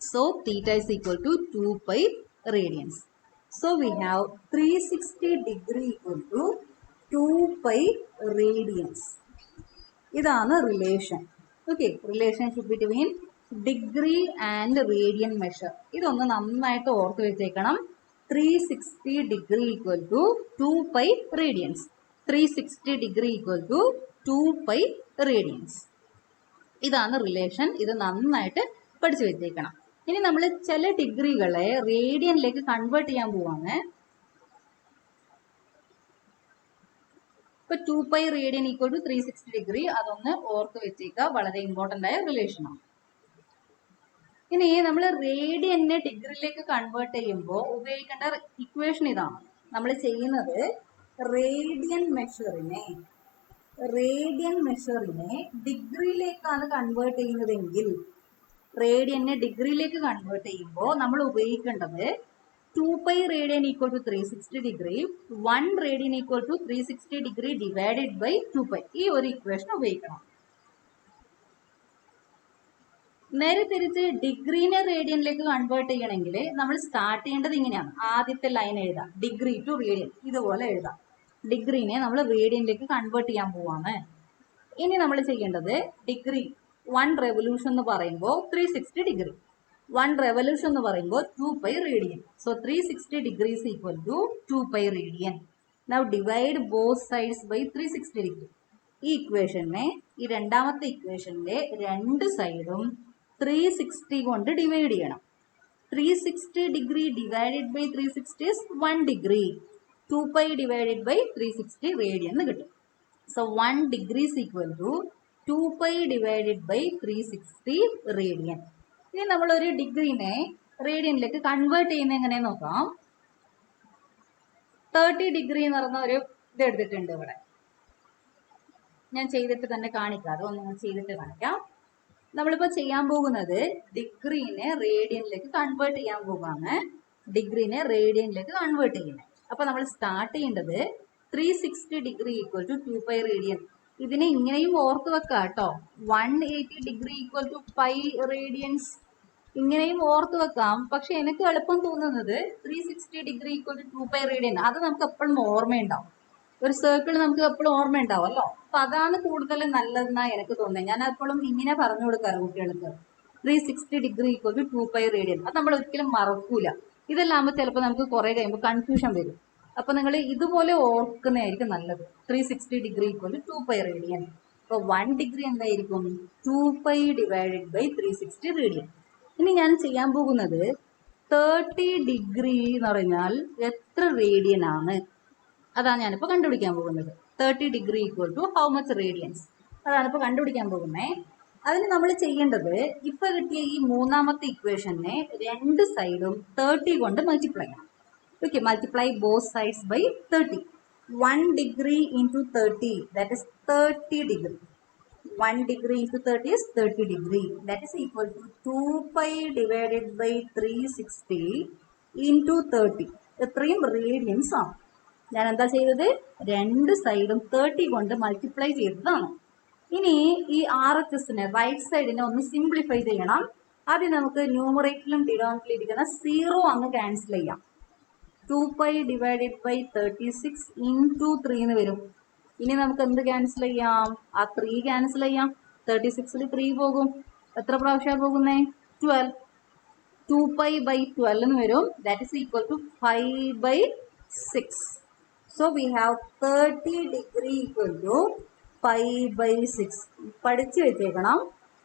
so theta is equal to 2π radians. So we have 360 degree equal to 2π radians. ഇതാണ് relation. Okay, relationship between degree and radian measure. ഇതൊന്ന് നന്നായിട്ട് ഓർത്ത് വെച്ചേക്കണം. 360 degree equal to 2π radians. 360 degree equal to 2π radians. ഇതാണ് റിലേഷൻ. ഇത് നന്നായിട്ട് പഠിച്ചു വെച്ചേക്കണം. ഇനി നമ്മൾ ചില ഡിഗ്രികളെ റേഡിയനിലേക്ക് കൺവേർട്ട് ചെയ്യാൻ പോവാണ്. ഇപ്പൊ 2π റേഡിയൻ ഈക്വൽ ടു 360 ഡിഗ്രി, അതൊന്ന് ഓർത്ത് വെച്ചേക്കുക, വളരെ ഇമ്പോർട്ടന്റ് ആയ റിലേഷനാണ്. ഇനി നമ്മൾ റേഡിയനെ ഡിഗ്രിയിലേക്ക് കൺവേർട്ട് ചെയ്യുമ്പോൾ ഉപയോഗിക്കേണ്ട ഇക്വേഷൻ ഇതാണ്. നമ്മൾ ചെയ്യുന്നത് റേഡിയൻ മെഷറിനെ ഡിഗ്രിയിലേക്കാണ് കൺവേർട്ട് ചെയ്യുന്നതെങ്കിൽ റേഡിയനെ ഡിഗ്രിയിലേക്ക് കൺവേർട്ട് ചെയ്യുമ്പോൾ നമ്മൾ ഉപയോഗിക്കേണ്ടത് 2π radian equal to 360 degree 1 radian equal to 360 degree divided by 2π. ഈ ഒരു ഇക്വേഷൻ ഉപയോഗിക്കണം. നേരെ തിരിച്ച് ഡിഗ്രീനെ റേഡിയനിലേക്ക് കൺവേർട്ട് ചെയ്യണമെങ്കിൽ നമ്മൾ സ്റ്റാർട്ട് ചെയ്യേണ്ടത് ഇങ്ങനെയാണ്. ആദ്യത്തെ ലൈൻ എഴുതാം, ഡിഗ്രി ടു റേഡിയൻ, ഇതുപോലെ എഴുതാം. ഡിഗ്രീനെ നമ്മൾ റേഡിയനിലേക്ക് കൺവേർട്ട് ചെയ്യാൻ പോവാണ്. ഇനി നമ്മൾ ചെയ്യേണ്ടത് ഡിഗ്രി 1 റെവല്യൂഷൻ എന്ന് പറയുമ്പോൾ 360 ഡിഗ്രി, 1 റെവല്യൂഷൻ എന്ന് പറയുമ്പോൾ 2π radian. So 360 degrees equal to 2π radian. Now divide both sides by 360 degree. ഈ ഇക്വേഷനെ, ഈ രണ്ടാമത്തെ ഇക്വേഷന്റെ രണ്ട് സൈഡും 360 കൊണ്ട് ഡിവൈഡ് ചെയ്യണം. 360 degree divided by 360 is 1 degree. 2π divided by 360 radian എന്ന് കിട്ടും. So 1 degree is equal to 2π divided by 360 radian. ഇനി നമ്മൾ ഒരു ഡിഗ്രീനെ റേഡിയനിലേക്ക് കൺവേർട്ട് ചെയ്യുന്ന എങ്ങനെ നോക്കാം. 30 ഡിഗ്രി എന്ന് പറഞ്ഞ ഒരു ഇത് എടുത്തിട്ടുണ്ട് ഇവിടെ. ഞാൻ ചെയ്തിട്ട് തന്നെ കാണിക്കാം, അതൊന്നും ചെയ്തിട്ട് കാണിക്കാം. നമ്മളിപ്പോൾ ചെയ്യാൻ പോകുന്നത് ഡിഗ്രീനെ റേഡിയനിലേക്ക് കൺവേർട്ട് ചെയ്യാൻ പോകുകയാണ്. ഡിഗ്രീനെ റേഡിയനിലേക്ക് കൺവേർട്ട് ചെയ്യുന്നത്. അപ്പോൾ നമ്മൾ സ്റ്റാർട്ട് ചെയ്യേണ്ടത് 360 ഡിഗ്രി ഈക്വൽ ടു 2π റേഡിയൻ. ഇതിനെ ഇങ്ങനെയും ഓർത്ത് വെക്കാം കേട്ടോ. 180 degree equal to pi radians, ഇങ്ങനെയും ഓർത്ത് വെക്കാം. പക്ഷെ എനിക്ക് എളുപ്പം തോന്നുന്നത് 360 ഡിഗ്രി ഈക്വൽ ടു 2π റേഡിയൻ, അത് നമുക്ക് എപ്പോഴും ഓർമ്മയുണ്ടാവും. ഒരു സർക്കിൾ നമുക്ക് എപ്പോഴും ഓർമ്മയുണ്ടാവുമല്ലോ. അപ്പൊ അതാണ് കൂടുതൽ നല്ലതെന്നാണ് എനിക്ക് തോന്നുന്നത്. ഞാൻ എപ്പോഴും ഇങ്ങനെ പറഞ്ഞു കൊടുക്കാറ് കുട്ടികൾക്ക്, 360 ഡിഗ്രി ഈക്വൽ ടു 2π റേഡിയൻ. അത് നമ്മൾ ഒരിക്കലും മറക്കൂല. ഇതെല്ലാം ആകുമ്പോൾ ചിലപ്പോൾ നമുക്ക് കുറെ കഴിയുമ്പോൾ കൺഫ്യൂഷൻ വരും. അപ്പൊ നിങ്ങൾ ഇതുപോലെ ഓർക്കുന്നതായിരിക്കും നല്ലത്. 360 ഡിഗ്രി ഈക്വൽ ടു 2π റേഡിയൻ. അപ്പൊ 1 ഡിഗ്രി എന്തായിരിക്കും? 2π ഡിവൈഡഡ് ബൈ 360 റേഡിയൻ. ഇനി ഞാൻ ചെയ്യാൻ പോകുന്നത് 30 ഡിഗ്രി എന്ന് പറഞ്ഞാൽ എത്ര റേഡിയൻ ആണ്, അതാണ് ഞാനിപ്പോൾ കണ്ടുപിടിക്കാൻ പോകുന്നത്. 30 degree equal to how much radians, അതാണ് ഇപ്പോൾ കണ്ടുപിടിക്കാൻ പോകുന്നത്. അതിന് നമ്മൾ ചെയ്യേണ്ടത് ഇപ്പൊ കിട്ടിയ ഈ മൂന്നാമത്തെ ഇക്വേഷനെ രണ്ട് സൈഡും 30 കൊണ്ട് മൾട്ടിപ്ലൈ ചെയ്യണം. Okay, multiply both sides by 30. 1 degree into 30 that is 30 degree. 1 degree into 30 is 30 degree. That is equal to 2π divided by 360 into 30. ഇത്രയും റേഡിയൻസ് ആണ്. ഞാൻ എന്താ ചെയ്തത്? രണ്ട് സൈഡും 30 കൊണ്ട് മൾട്ടിപ്ലൈ ചെയ്തതാണ്. ഇനി ഈ RHSനെ റൈറ്റ് സൈഡിനെ ഒന്ന് സിംപ്ലിഫൈ ചെയ്യണം. ആദ്യം നമുക്ക് ന്യൂമറേറ്ററിലും ഡിനോമിനേറ്ററിലും ഇരിക്കുന്ന 0 അങ്ങ് ക്യാൻസൽ ചെയ്യാം. 2π divided by 36 into 3 എന്ന് വരും. ഇനി നമുക്ക് എന്ത് ക്യാൻസൽ ചെയ്യാം? ആ 3 ക്യാൻസൽ ചെയ്യാം. 36ൽ 3 പോകും. എത്ര പ്രാവശ്യം പോകുന്നേ? 12. 2π by 12 എന്ന് വരും. That is equal to 5/6. So we have 30 degree equal to 5/6. പഠിച്ചു വെച്ചേക്കണം.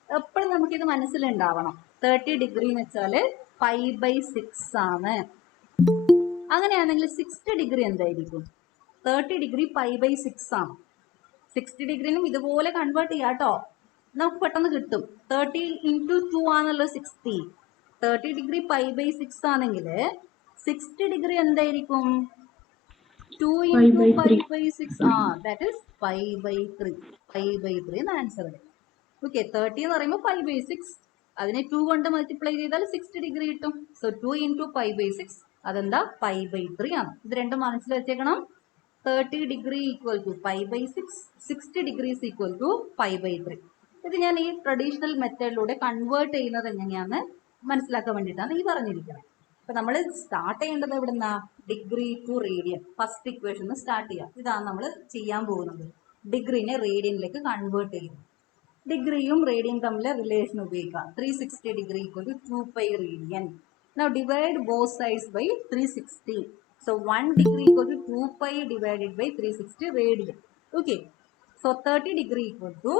എപ്പോഴും നമുക്കിത് മനസ്സിലുണ്ടാവണം. 30 ഡിഗ്രി എന്ന് വെച്ചാൽ 5/6 ആണ്. അങ്ങനെയാണെങ്കിൽ 60 ഡിഗ്രി എന്തായിരിക്കും? 30 ഡിഗ്രി 5/6 ആണ്. 60 ഡിഗ്രിനും ഇതുപോലെ കൺവേർട്ട് ചെയ്യാം കേട്ടോ. നമുക്ക് പെട്ടെന്ന് കിട്ടും. 30 ഇൻറ്റു 2 ആണല്ലോ 60. 30 ഡിഗ്രി 5/6 ആണെങ്കിൽ 60 ഡിഗ്രി എന്തായിരിക്കും? 2 ഇൻറ്റു 5/6. That is 5/3. 5/3 എന്ന് ആൻസർ വരും. ഓക്കെ, 30 എന്ന് പറയുമ്പോൾ 5/6, അതിനെ 2 കൊണ്ട് മൾട്ടിപ്ലൈ ചെയ്താൽ 60 ഡിഗ്രി കിട്ടും. സോ 2 ഇൻറ്റു 5/6 അതെന്താ? 5/3 ആണ്. ഇത് രണ്ടും മനസ്സിൽ വെച്ചേക്കണം. 30 degree equal to 5/6, 60 degrees equal to 5/3. ഇത് ഞാൻ ഈ ട്രഡീഷണൽ മെത്തേഡിലൂടെ കൺവേർട്ട് ചെയ്യുന്നത് എങ്ങനെയാണെന്ന് മനസ്സിലാക്കാൻ വേണ്ടിയിട്ടാണ് ഈ പറഞ്ഞിരിക്കുന്നത്. അപ്പൊ നമ്മൾ സ്റ്റാർട്ട് ചെയ്യേണ്ടത് എവിടുന്നാ? Degree two radian. First equation start ചെയ്യാം. ഇതാണ് നമ്മൾ ചെയ്യാൻ പോകുന്നത്. ഡിഗ്രീനെ റേഡിയനിലേക്ക് കൺവേർട്ട് ചെയ്യുന്നു. ഡിഗ്രിയും റേഡിയൻ തമ്മിലെ റിലേഷൻ ഉപയോഗിക്കാം. 360 degree equal to 2π radian. Now divide both sides by 360. So 1 degree equal to 2π divided by 360 radian. Okay. So 30 degree equal to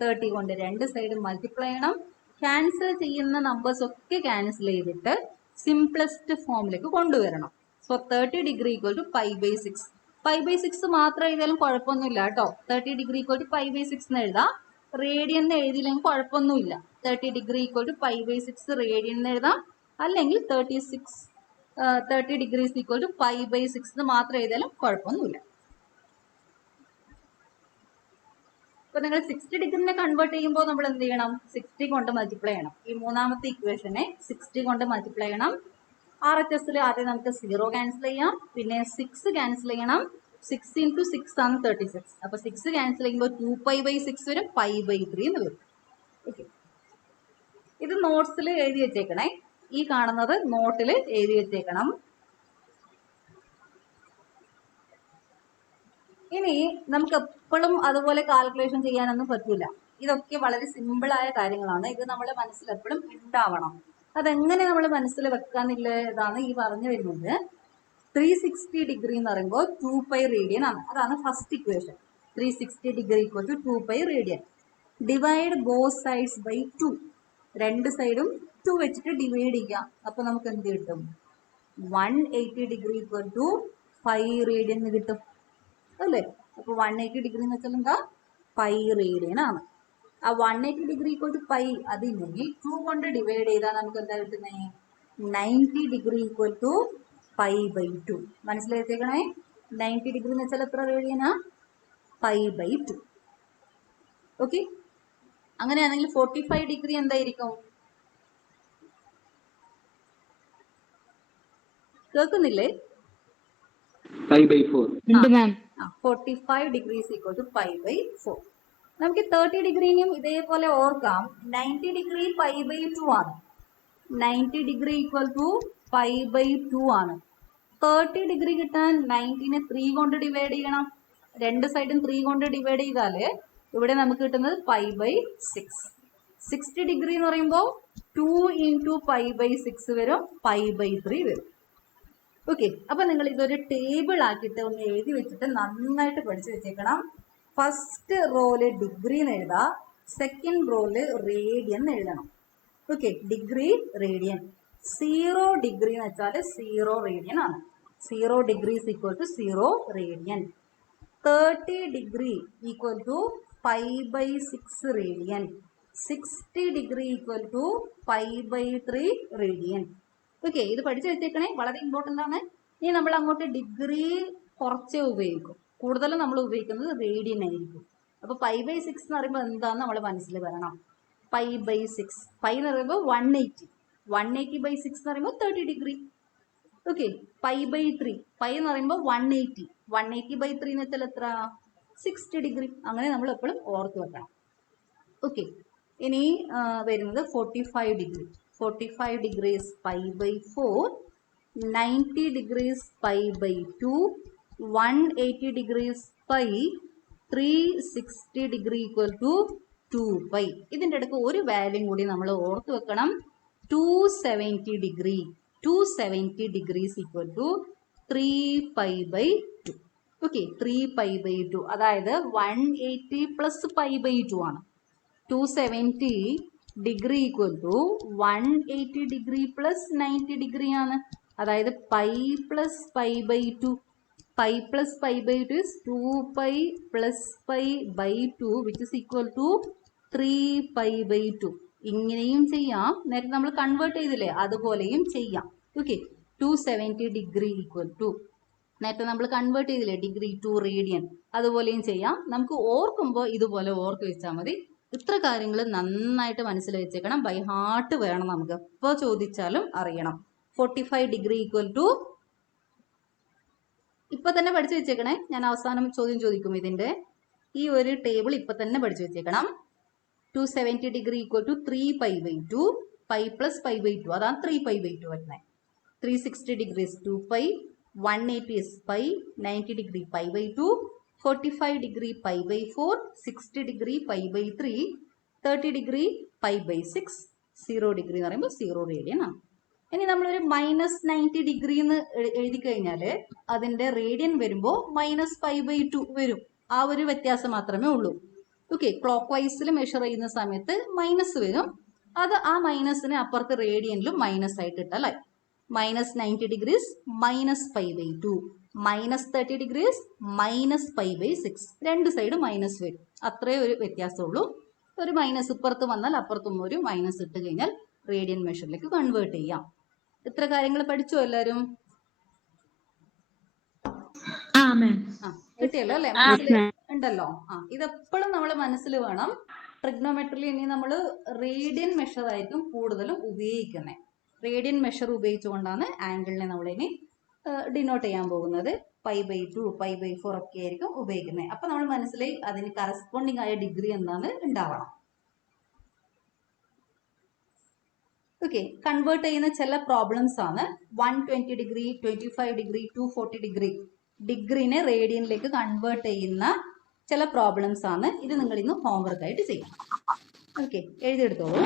30 കൊണ്ട് രണ്ട് സൈഡും മൾട്ടിപ്ലൈ ചെയ്യണം. ക്യാൻസൽ ചെയ്യുന്ന നമ്പേഴ്സ് ഒക്കെ ക്യാൻസൽ ചെയ്തിട്ട് സിംപ്ലസ്റ്റ് ഫോമിലേക്ക് കൊണ്ടുവരണം. So 30 degree equal to 5/6. 5/6 മാത്രം എഴുതിയാലും കുഴപ്പമൊന്നുമില്ല കേട്ടോ. 30 ഡിഗ്രി ഈക്വൽ ടു 5/6 എന്ന് എഴുതാം. റേഡിയൻ എന്ന് എഴുതിയില്ലെങ്കിൽ കുഴപ്പമൊന്നുമില്ല. 30 ഡിഗ്രി ഈക്വൽ ടു 5/6 റേഡിയൻ എന്ന് എഴുതാം. അല്ലെങ്കിൽ 30 ഡിഗ്രീസ് ഈക്വൽ ടു 5/6 എന്ന് മാത്രം എഴുതിയാലും കുഴപ്പമൊന്നുമില്ല. അപ്പൊ നിങ്ങൾ 60 ഡിഗ്രിനെ കൺവേർട്ട് ചെയ്യുമ്പോൾ നമ്മൾ എന്ത് ചെയ്യണം? 60 കൊണ്ട് മൾട്ടിപ്ലൈ ചെയ്യണം. ഈ മൂന്നാമത്തെ ഇക്വേഷനെ 60 കൊണ്ട് മൾട്ടിപ്ലൈ ചെയ്യണം. RHSൽ ആദ്യം നമുക്ക് 0 ക്യാൻസൽ ചെയ്യാം, പിന്നെ 6 ക്യാൻസൽ ചെയ്യണം. 6 into 6 ആണ് 36. അപ്പൊ 6 ക്യാൻസൽ ചെയ്യുമ്പോൾ 2π/6 വരും, π/3 എന്ന് വരും. ഓക്കെ, ഇത് നോട്ട്സിൽ എഴുതി വെച്ചേക്കണേ. ഈ കാണുന്നത് നോട്ടിൽ എഴുതി വെച്ചേക്കണം. ഇനി നമുക്ക് എപ്പോഴും അതുപോലെ കാൽക്കുലേഷൻ ചെയ്യാനൊന്നും പറ്റൂല. ഇതൊക്കെ വളരെ സിമ്പിൾ ആയ കാര്യങ്ങളാണ്. ഇത് നമ്മുടെ മനസ്സിൽ എപ്പോഴും ഉണ്ടാവണം. അതെങ്ങനെ നമ്മൾ മനസ്സിൽ വെക്കാന്നുള്ളതാണ് ഈ പറഞ്ഞു വരുന്നത്. 360 ഡിഗ്രി എന്ന് പറയുമ്പോൾ 2π റേഡിയൻ ആണ്. അതാണ് first equation. 360 degree equal to 2π radian. Divide both sides by 2. രണ്ട് സൈഡും 2 വെച്ചിട്ട് ഡിവൈഡ് ചെയ്യാം. അപ്പൊ നമുക്ക് എന്ത് കിട്ടും? 180 ഡിഗ്രി ഈക്വൽ ടു 5 റേഡിയൻ എന്ന് കിട്ടും അല്ലേ? അപ്പൊ 180 ഡിഗ്രി എന്ന് വെച്ചാൽ എന്താ? 5 റേഡിയൻ ആണ്. ആ 180 ഡിഗ്രി ഈക്വൽ ടു 5 അതില്ലെങ്കിൽ 2 കൊണ്ട് ഡിവൈഡ് ചെയ്താൽ നമുക്ക് എന്താ കിട്ടുന്നത്? 90 ഡിഗ്രി ഈക്വൽ ടു 5/2. മനസ്സിലാക്കിയേക്കണേ. 90 ഡിഗ്രി എന്ന് വെച്ചാൽ എത്ര റേഡിയനാ? 5/2. ഓക്കെ, അങ്ങനെയാണെങ്കിൽ 45 ഡിഗ്രി എന്തായിരിക്കും? കേൾക്കുന്നില്ലേ? 5/4. 45 ഡിഗ്രീസ് ഈക്വൽ ടു 5/4. നമുക്ക് 30 ഡിഗ്രിയും ഇതേപോലെ ഓർക്കാം. 90 ഡിഗ്രി 5/2 ആണ്. 90 ഡിഗ്രി ഈക്വൽ ടു 5/2 ആണ്. 30 ഡിഗ്രി കിട്ടാൻ 90നെ 3 കൊണ്ട് ഡിവൈഡ് ചെയ്യണം. രണ്ട് സൈഡും 3 കൊണ്ട് ഡിവൈഡ് ചെയ്താല് ഇവിടെ നമുക്ക് കിട്ടുന്നത് 5/6. 60 ഡിഗ്രി എന്ന് പറയുമ്പോൾ 2 into 5/6 വരും, 5/3 വരും. ഓക്കെ, അപ്പൊ നിങ്ങൾ ഇതൊരു ടേബിൾ ആക്കിയിട്ട് ഒന്ന് എഴുതി വെച്ചിട്ട് നന്നായിട്ട് പഠിച്ചു വെച്ചേക്കണം. ഫസ്റ്റ് റോയില് ഡിഗ്രി എന്ന് എഴുതാം, സെക്കൻഡ് റോയില് റേഡിയൻ എഴുതണം. Okay, degree radian. 0 ഡിഗ്രി എന്ന് വെച്ചാൽ 0 റേഡിയൻ ആണ്. 0 degree equal to 0 radian. 30 degree equal to 5/6 radian. 60 degree equal to 5/3 radian. Okay, ഇത് പഠിച്ചു വെച്ചേക്കണേ, വളരെ ഇമ്പോർട്ടൻ്റ് ആണ്. ഇനി നമ്മൾ അങ്ങോട്ട് ഡിഗ്രി കുറച്ചേ ഉപയോഗിക്കും, കൂടുതലും നമ്മൾ ഉപയോഗിക്കുന്നത് റേഡിയൻ ആയിരിക്കും. അപ്പൊ 5/6 എന്ന് പറയുമ്പോൾ എന്താന്ന് നമ്മൾ മനസ്സിൽ വരണം. 5/6, 5 എന്ന് പറയുമ്പോൾ 180, 180/6 എന്ന് പറയുമ്പോൾ 30 ഡിഗ്രി. ഓക്കെ, 5/3, 5 എന്ന് പറയുമ്പോൾ 180, 180/3 എന്ന് വെച്ചാൽ എത്ര? 60 ഡിഗ്രി. അങ്ങനെ നമ്മൾ എപ്പോഴും ഓർത്ത് വെക്കണം. ഓക്കെ, ഇനി വരുന്നത് 45 degree. 45 degrees 5/4, 90 degrees 5/2, 180 degrees pi, 360 degree equal to 2π. ഇതിൻ്റെ ഇടയ്ക്ക് ഒരു വാല്യൂ കൂടി നമ്മൾ ഓർത്ത് വെക്കണം. 270 degree. 270 degrees equal to 3π/2. Okay, 3π/2 അതായത് 180 പ്ലസ് π/2 ആണ്. 270 degree equal to 180 degree plus 90 degree ആണ്. അതായത് pi plus π/2. Pi plus π/2 is 2π plus π/2 which is equal to 3π/2. ഇങ്ങനെയും ചെയ്യാം, നേരത്തെ നമ്മൾ കൺവേർട്ട് ചെയ്തില്ലേ അതുപോലെയും ചെയ്യാം. ഓക്കെ, 270 ഡിഗ്രി ഈക്വൽ ടു നേരത്തെ നമ്മൾ കൺവേർട്ട് ചെയ്തില്ലേ ഡിഗ്രി ടു റേഡിയൻ, അതുപോലെയും ചെയ്യാം. നമുക്ക് ഓർക്കുമ്പോൾ ഇതുപോലെ ഓർത്ത് വെച്ചാൽ മതി. ഇത്ര കാര്യങ്ങൾ നന്നായിട്ട് മനസ്സിൽ വെച്ചേക്കണം. ബൈ ഹാർട്ട് വേണം, നമുക്ക് എപ്പോൾ ചോദിച്ചാലും അറിയണം. 45 ഡിഗ്രി ഈക്വൽ ടു ഇപ്പൊ തന്നെ പഠിച്ചു വെച്ചേക്കണേ. ഞാൻ അവസാനം ചോദ്യം ചോദിക്കും ഇതിന്റെ. ഈ ഒരു ടേബിൾ ഇപ്പൊ തന്നെ പഠിച്ചു വെച്ചേക്കണം. 270 degree equal to 3π/2, pi plus π/2 അതാണ് 3π/2 വരുന്നത്. 360 degree 2π, 180 is pi, 90 degree π/2, 45 degree π/4, 60 degree π/3, 30 degree π/6, 0 degree എന്ന് പറയുമ്പോൾ 0 റേഡിയൻ ആണ്. ഇനി നമ്മളൊരു -90 ഡിഗ്രി എന്ന് എഴുതി കഴിഞ്ഞാൽ അതിന്റെ റേഡിയൻ വരുമ്പോൾ -π/2 വരും. ആ ഒരു വ്യത്യാസം മാത്രമേ ഉള്ളൂ. ഓക്കെ, ക്ലോക്ക് വൈസിൽ മെഷർ ചെയ്യുന്ന സമയത്ത് മൈനസ് വരും. അത് ആ മൈനസിന് അപ്പുറത്ത് റേഡിയനിലും മൈനസ് ആയിട്ട് ഇട്ടല്ലേ. -90 ഡിഗ്രീസ് -π/2, -30 ഡിഗ്രീസ് -π/6. രണ്ട് സൈഡ് മൈനസ് വരും. അത്രേ ഒരു വ്യത്യാസമുള്ളൂ. ഒരു മൈനസ് ഇപ്പുറത്ത് വന്നാൽ അപ്പുറത്തും ഒരു മൈനസ് ഇട്ട് കഴിഞ്ഞാൽ റേഡിയൻ മെഷറിലേക്ക് കൺവേർട്ട് ചെയ്യാം. ഇത്ര കാര്യങ്ങൾ പഠിച്ചോ എല്ലാരും? കിട്ടിയല്ലോ അല്ലെ? മനസ്സിൽ ഉണ്ടല്ലോ. ഇതെപ്പോഴും നമ്മൾ മനസ്സിൽ വേണം. ട്രിഗ്നോമെട്രിയിൽ ഇനി നമ്മൾ റേഡിയൻ മെഷർ ആയിരിക്കും കൂടുതലും ഉപയോഗിക്കുന്നത്. റേഡിയൻ മെഷർ ഉപയോഗിച്ചുകൊണ്ടാണ് ആംഗിളിനെ നമ്മളിനി ഡിനോട്ട് ചെയ്യാൻ പോകുന്നത്. π/2, π/4 ഒക്കെ ആയിരിക്കും ഉപയോഗിക്കുന്നത്. അപ്പൊ നമ്മൾ മനസ്സിലായി അതിന് കറസ്പോണ്ടിങ് ആയ ഡിഗ്രി എന്താണ് ഉണ്ടാവണം. ഓക്കെ, കൺവേർട്ട് ചെയ്യുന്ന ചില പ്രോബ്ലംസ് ആണ് 120 ഡിഗ്രി, 25 ഡിഗ്രി, 240 ഡിഗ്രി ഡിഗ്രീനെ റേഡിയനിലേക്ക് കൺവേർട്ട് ചെയ്യുന്ന ചില പ്രോബ്ലംസ് ആണ്. ഇത് നിങ്ങൾ ഇന്ന് ഹോംവർക്ക് ആയിട്ട് ചെയ്യണം. ഓക്കെ, എഴുതിയെടുത്തോളൂ.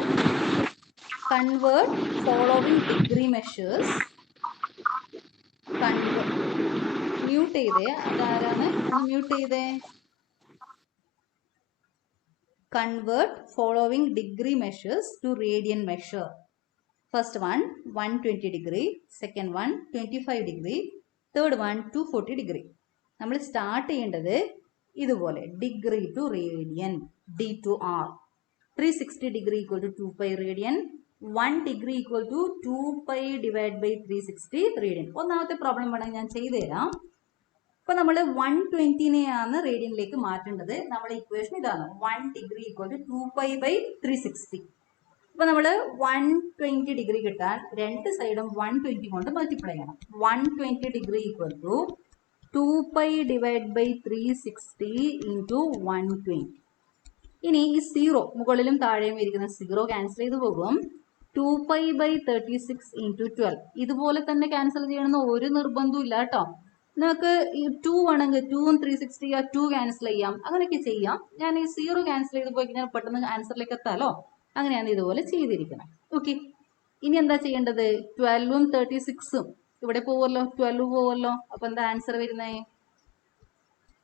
Convert following degree measures. Mute ചെയ്തേ, അതാരാണ് മ്യൂട്ട് ചെയ്തേ? Convert following degree measures to radian measure. First one 120 degree, second one 25 degree, third one 240 degree. നമ്മൾ സ്റ്റാർട്ട് ചെയ്യേണ്ടത് ഇതുപോലെ degree two radian, d to r. 360 degree equal to 2 pi radian, 1 degree equal to 2 pi divided by 360 radian. ഒന്നാമത്തെ പ്രോബ്ലം വേണമെങ്കിൽ ഞാൻ ചെയ്തു തരാം. ഇപ്പൊ നമ്മൾ 120നെയാണ് റേഡിയനിലേക്ക് മാറ്റേണ്ടത്. നമ്മുടെ ഇക്വേഷൻ ഇതാണ്, 1 degree equal to 2 pi by 360. അപ്പൊ നമ്മൾ 120 ഡിഗ്രി കിട്ടാൻ രണ്ട് സൈഡും 120 കൊണ്ട് മൾട്ടിപ്ലൈ ചെയ്യണം. 120 degree equal to 2 pi divide by 360 into 120. ഇനി ഈ 0 മുകളിലും താഴെയും ഇരിക്കുന്ന 0 ക്യാൻസൽ ചെയ്ത് പോകും. 2 പൈ ബൈ 36 ഇൻറ്റു 12 ഇതുപോലെ തന്നെ ക്യാൻസൽ ചെയ്യണമെന്ന് ഒരു നിർബന്ധവും ഇല്ല കേട്ടോ. നിങ്ങൾക്ക് ഈ 2 വേണമെങ്കിൽ 2ഉം 360 2 ക്യാൻസൽ ചെയ്യാം, അങ്ങനെയൊക്കെ ചെയ്യാം. ഞാൻ ഈ 0 ക്യാൻസൽ ചെയ്ത് പോയി കഴിഞ്ഞാൽ പെട്ടെന്ന് ആൻസറിലേക്ക് എത്താലോ, അങ്ങനെയാണ് ഇതുപോലെ ചെയ്തിരിക്കുന്നത്. ഓക്കെ, ഇനി എന്താ ചെയ്യേണ്ടത്? 12ഉം 36ഉം ഇവിടെ പോവല്ലോ, 12 പോവല്ലോ. അപ്പൊ എന്താ ആൻസർ വരുന്നേ?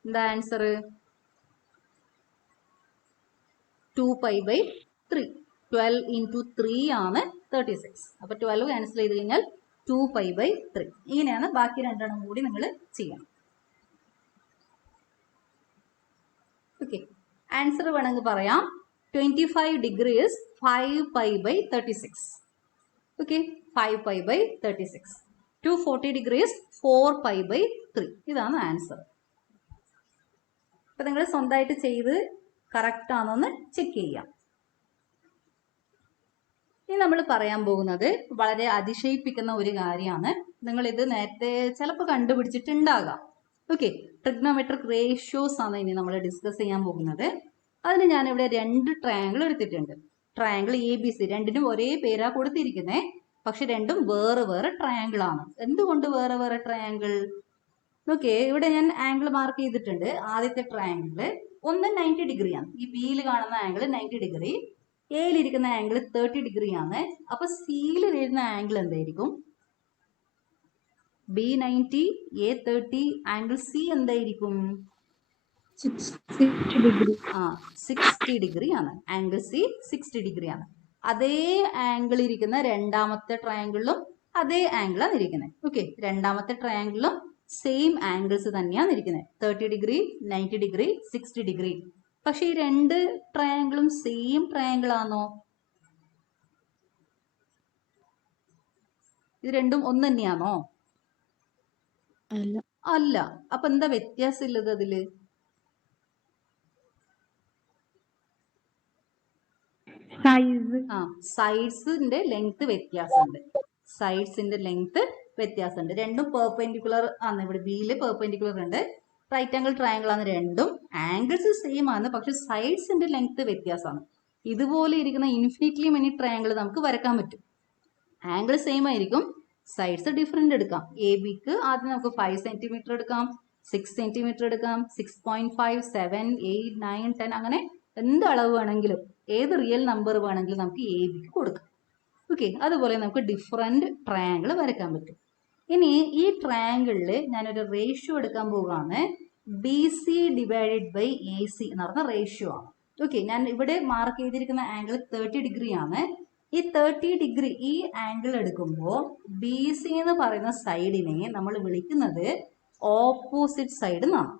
എന്താ ആൻസർ? 2 pi by 3. 12 ഇൻറ്റു 3 ആണ് 36. അപ്പൊ 12 ക്യാൻസൽ ചെയ്ത് കഴിഞ്ഞാൽ 2 പൈ ബൈ 3. ഇങ്ങനെയാണ് ബാക്കി രണ്ടെണ്ണം കൂടി നിങ്ങൾ ചെയ്യണം. ഓക്കെ, ആൻസർ വേണമെങ്കിൽ പറയാം. 25 degree is 5 pi by 36. Okay, 5 pi by 36. 240 degree is 4 pi by 3. ഇതാണ് ആൻസർ. അപ്പൊ നിങ്ങൾ സ്വന്തമായിട്ട് ചെയ്ത് കറക്റ്റ് ആണോന്ന് ചെക്ക് ചെയ്യാം. ഇനി നമ്മൾ പറയാൻ പോകുന്നത് വളരെ അതിശയിപ്പിക്കുന്ന ഒരു കാര്യമാണ്. നിങ്ങൾ ഇത് നേരത്തെ ചിലപ്പോൾ കണ്ടുപിടിച്ചിട്ടുണ്ടാകാം. ഓക്കെ, ട്രിഗ്നോമെട്രിക് റേഷ്യോസ് ആണ് ഇനി നമ്മൾ ഡിസ്കസ് ചെയ്യാൻ പോകുന്നത്. അതിന് ഞാനിവിടെ രണ്ട് ട്രയാങ്കിൾ എടുത്തിട്ടുണ്ട്. ട്രയാങ്കിൾ ABC, രണ്ടിനും ഒരേ പേരാ കൊടുത്തിരിക്കുന്നത്, പക്ഷെ രണ്ടും വേറെ വേറെ ട്രയാങ്കിൾ ആണ്. എന്തുകൊണ്ട് വേറെ വേറെ ട്രയാങ്കിൾ? ഓക്കെ, ഇവിടെ ഞാൻ ആംഗിൾ മാർക്ക് ചെയ്തിട്ടുണ്ട്. ആദ്യത്തെ ട്രയാങ്കിള് ഒന്ന് 90 ഡിഗ്രി ആണ്. ഈ ബിയിൽ കാണുന്ന ആംഗിൾ 90 ഡിഗ്രി, എയിലിരിക്കുന്ന ആംഗിൾ 30 ഡിഗ്രി ആണ്. അപ്പൊ സിയിൽ വരുന്ന ആംഗിൾ എന്തായിരിക്കും? B 90, A 30, ആംഗിൾ സി എന്തായിരിക്കും? 60 ഡിഗ്രി ആണ്. ആംഗിൾ സി 60 ഡിഗ്രി ആണ്. അതേ ആംഗിൾ ഇരിക്കുന്ന രണ്ടാമത്തെ ട്രയാങ്കിളിലും അതേ ആംഗിൾ ആണ് ഇരിക്കുന്നത്. ഓക്കെ, രണ്ടാമത്തെ ട്രയാങ്കിളിലും സെയിം ആംഗിൾസ് തന്നെയാണ് ഇരിക്കുന്നത്. 30 ഡിഗ്രി, 90 ഡിഗ്രി, 60 ഡിഗ്രി. പക്ഷെ ഈ രണ്ട് ട്രയാങ്കിളും സെയിം ട്രയാങ്കിൾ ആണോ? ഇത് രണ്ടും ഒന്ന് തന്നെയാണോ? അല്ല. അപ്പൊ എന്താ വ്യത്യാസം ഉള്ളത് അതില്? സൈഡ്സിന്റെ ലെങ്ത് വ്യത്യാസമുണ്ട്. സൈഡ്സിന്റെ ലെങ്ത് വ്യത്യാസമുണ്ട്. രണ്ടും പെർപെൻഡിക്കുലർ ആണ്. ഇവിടെ ബിയില് പെർപെൻഡിക്കുലർ ഉണ്ട്. റൈറ്റ് ആംഗിൾ ട്രയാങ്കിൾ ആണ് രണ്ടും. ആംഗിൾസ് സെയിം ആണ്, പക്ഷെ സൈഡ്സിന്റെ ലെങ്ത് വ്യത്യാസമാണ്. ഇതുപോലെ ഇരിക്കുന്ന ഇൻഫിനിറ്റ്ലി മെനി ട്രയാങ്കിൾ നമുക്ക് വരക്കാൻ പറ്റും. ആംഗിൾ സെയിം ആയിരിക്കും, സൈഡ്സ് ഡിഫറെന്റ് എടുക്കാം. എ ബിക്ക് ആദ്യം നമുക്ക് 5 സെന്റിമീറ്റർ എടുക്കാം, 6 സെന്റിമീറ്റർ എടുക്കാം, 6.5, 7, 8, 9, 10 അങ്ങനെ എന്ത് അളവ് വേണമെങ്കിലും, ഏത് റിയൽ നമ്പർ വേണമെങ്കിലും നമുക്ക് എ ബിക്ക് കൊടുക്കാം. ഓക്കെ, അതുപോലെ നമുക്ക് ഡിഫറെന്റ് ട്രയാങ്കിൾ വരയ്ക്കാൻ പറ്റും. ഇനി ഈ ട്രയാങ്കിളിൽ ഞാനൊരു റേഷ്യോ എടുക്കാൻ പോവുകയാണ്. B C divided by A C എന്ന് പറഞ്ഞ റേഷ്യോ ആണ്. ഓക്കെ, ഞാൻ ഇവിടെ മാർക്ക് ചെയ്തിരിക്കുന്ന ആംഗിൾ 30 ഡിഗ്രി ആണ്. ഈ 30 ഡിഗ്രി ഈ ആംഗിൾ എടുക്കുമ്പോൾ ബി സി എന്ന് പറയുന്ന സൈഡിനെ നമ്മൾ വിളിക്കുന്നത് ഓപ്പോസിറ്റ് സൈഡ് എന്നാണ്.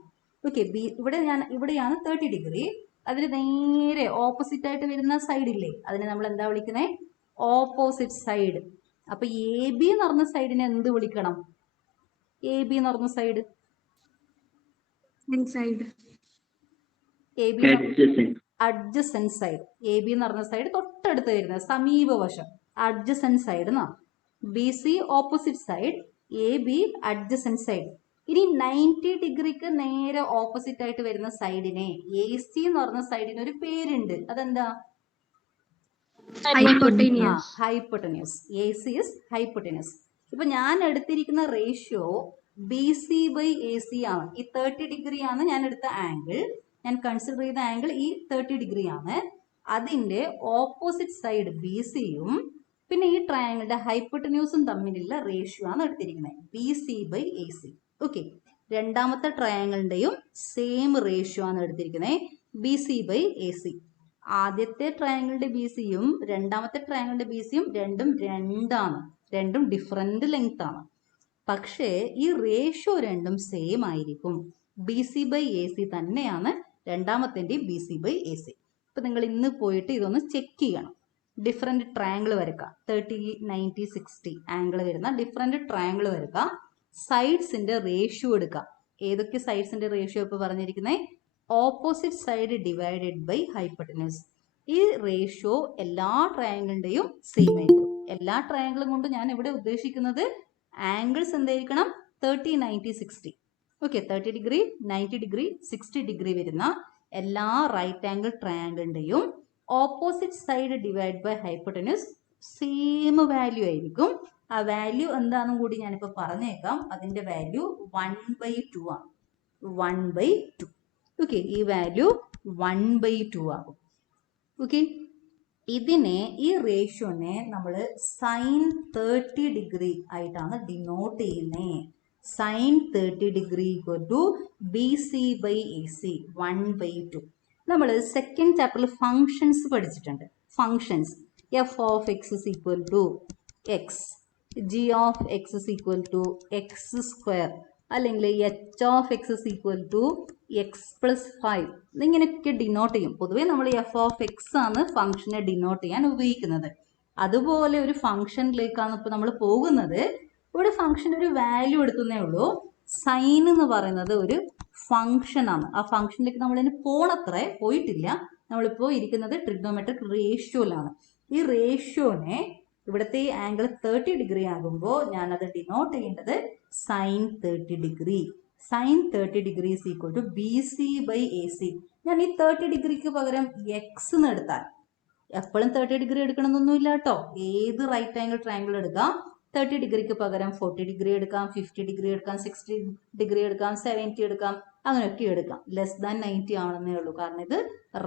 ഓക്കെ, ഇവിടെയാണ് 30 ഡിഗ്രി, അതിന് നേരെ ഓപ്പോസിറ്റ് ആയിട്ട് വരുന്ന സൈഡില്ലേ, അതിനെ നമ്മൾ എന്താ വിളിക്കുന്നത്? Opposite side. അപ്പൊ എ ബി എന്ന് പറഞ്ഞ സൈഡിനെ എന്ത് വിളിക്കണം? എ ബി എന്ന് പറഞ്ഞ side A B adjacent side, A B എന്ന് പറഞ്ഞ സൈഡ് തൊട്ടടുത്ത് വരുന്നത് സമീപവശം, അഡ്ജസെന്റ് സൈഡ് എന്നാണ്. B C opposite side, A B adjacent side. ഇനി 90 ഡിഗ്രിക്ക് നേരെ ഓപ്പോസിറ്റ് ആയിട്ട് വരുന്ന സൈഡിനെ എ സി എന്ന് പറഞ്ഞ സൈഡിന് ഒരു പേരുണ്ട്. അതെന്താ? Hypotenuse. A C is hypotenuse. ഇപ്പൊ ഞാൻ എടുത്തിരിക്കുന്ന ratio B C by A C ആണ്. ഈ 30 ഡിഗ്രി ആണ് ഞാൻ എടുത്ത ആംഗിൾ. ഞാൻ കൺസിഡർ ചെയ്ത ആംഗിൾ ഈ 30 ഡിഗ്രി ആണ്. അതിന്റെ ഓപ്പോസിറ്റ് സൈഡ് ബി സിയും പിന്നെ ഈ ട്രയാങ്കിളിന്റെ ഹൈപ്പോട്ടന്യൂസും തമ്മിലുള്ള റേഷ്യോ ആണ് എടുത്തിരിക്കുന്നത്, B C by A C. Okay, രണ്ടാമത്തെ ട്രയാങ്കിളിന്റെയും സെയിം റേഷ്യോ ആണ് എടുത്തിരിക്കുന്നത്, B C by A C. ആദ്യത്തെ ട്രയാങ്കിളിന്റെ ബി സിയും രണ്ടാമത്തെ ട്രയാങ്കിളിന്റെ ബി സിയും രണ്ടും ഡിഫറെന്റ് ലെങ്ത് ആണ്. പക്ഷേ ഈ റേഷ്യോ രണ്ടും സെയിം ആയിരിക്കും. B C by A C തന്നെയാണ് രണ്ടാമത്തെ B C by A C. ഇപ്പൊ നിങ്ങൾ ഇന്ന് പോയിട്ട് ഇതൊന്ന് ചെക്ക് ചെയ്യണം. ഡിഫറെന്റ് ട്രയാങ്കിൾ വരക്കുക, 30, 90, 60 ആംഗിൾ വരുന്ന ഡിഫറെന്റ് ട്രയാങ്കിൾ വരക്കുക. സൈഡ്സിന്റെ റേഷ്യോ എടുക്കുക. ഏതൊക്കെ സൈഡ്സിന്റെ റേഷ്യോ ഇപ്പൊ പറഞ്ഞിരിക്കുന്നത്? Opposite side divided by hypotenuse. ഈ റേഷ്യോ എല്ലാ ട്രയാങ്കിളിന്റെയും സെയിം ആയിരിക്കും. എല്ലാ ട്രയാങ്കിളും കൊണ്ട് ഞാൻ ഇവിടെ ഉദ്ദേശിക്കുന്നത് ആംഗിൾസ് എന്തായിരിക്കണം? 30, 90, 60. ഓക്കെ, 30 ഡിഗ്രി, 90 ഡിഗ്രി, 60 ഡിഗ്രി വരുന്ന എല്ലാ റൈറ്റ് ആംഗിൾ ട്രയാങ്കിളിന്റെയും opposite side divide by hypotenuse same value ആയിരിക്കും. ആ വാല്യൂ എന്താണെന്നും കൂടി ഞാനിപ്പോ പറഞ്ഞേക്കാം. അതിന്റെ വാല്യൂ 1/2 ആണ്. 1/2. ഓക്കെ, ഈ വാല്യൂ 1/2 ആകും. ഓക്കെ, ഇതിനെ, ഈ റേഷ്യോനെ നമ്മൾ സൈൻ 30 ഡിഗ്രി ആയിട്ടാണ് ഡിനോട്ട് ചെയ്യുന്നത്. Sine 30 degree equal to B C by A C, 1/2. നമ്മൾ സെക്കൻഡ് ചാപ്റ്ററിൽ ഫങ്ഷൻസ് പഠിച്ചിട്ടുണ്ട്. Functions, F of X is equal to X, G of X is equal to X square, അല്ലെങ്കിൽ H of X is equal to X plus 5. ഇതിങ്ങനെയൊക്കെ ഡിനോട്ട് ചെയ്യും. പൊതുവേ നമ്മൾ എഫ് ഓഫ് എക്സ് ആണ് ഫംഗ്ഷനെ ഡിനോട്ട് ചെയ്യാൻ ഉപയോഗിക്കുന്നത്. അതുപോലെ ഒരു ഫംഗ്ഷനിലേക്കാണ് ഇപ്പോൾ നമ്മൾ പോകുന്നത്. ഇവിടെ ഫംഗ്ഷൻ്റെ ഒരു വാല്യൂ എടുക്കുന്നേ ഉള്ളൂ. സൈൻ എന്ന് പറയുന്നത് ഒരു ഫംഗ്ഷൻ ആണ്. ആ ഫംഗ്ഷനിലേക്ക് നമ്മൾ ഇതിന് പോണത്രേ പോയിട്ടില്ല. നമ്മളിപ്പോൾ ഇരിക്കുന്നത് ട്രിഗ്നോമെട്രിക് റേഷ്യോയിലാണ്. ഈ റേഷ്യോനെ, ഇവിടുത്തെ ആംഗിൾ 30 ഡിഗ്രി ആകുമ്പോൾ ഞാനത് ഡിനോട്ട് ചെയ്യേണ്ടത് sine 30 degree. Sine 30 degree is equal to B C by A C. ഞാൻ ഈ 30 ഡിഗ്രിക്ക് പകരം എക്സ് എന്ന് എടുത്താൽ, എപ്പോഴും 30 ഡിഗ്രി എടുക്കണമെന്നൊന്നുമില്ല കേട്ടോ. ഏത് റൈറ്റ് ആംഗിൾ ട്രയാംഗിൾ എടുക്കാം. 30 ഡിഗ്രിക്ക് പകരം 40 ഡിഗ്രി എടുക്കാം, 50 ഡിഗ്രി എടുക്കാം, 60 ഡിഗ്രി എടുക്കാം, 70 എടുക്കാം, അങ്ങനെയൊക്കെ എടുക്കാം. ലെസ് ദാൻ 90 ആണെന്നേ ഉള്ളൂ. കാരണം ഇത്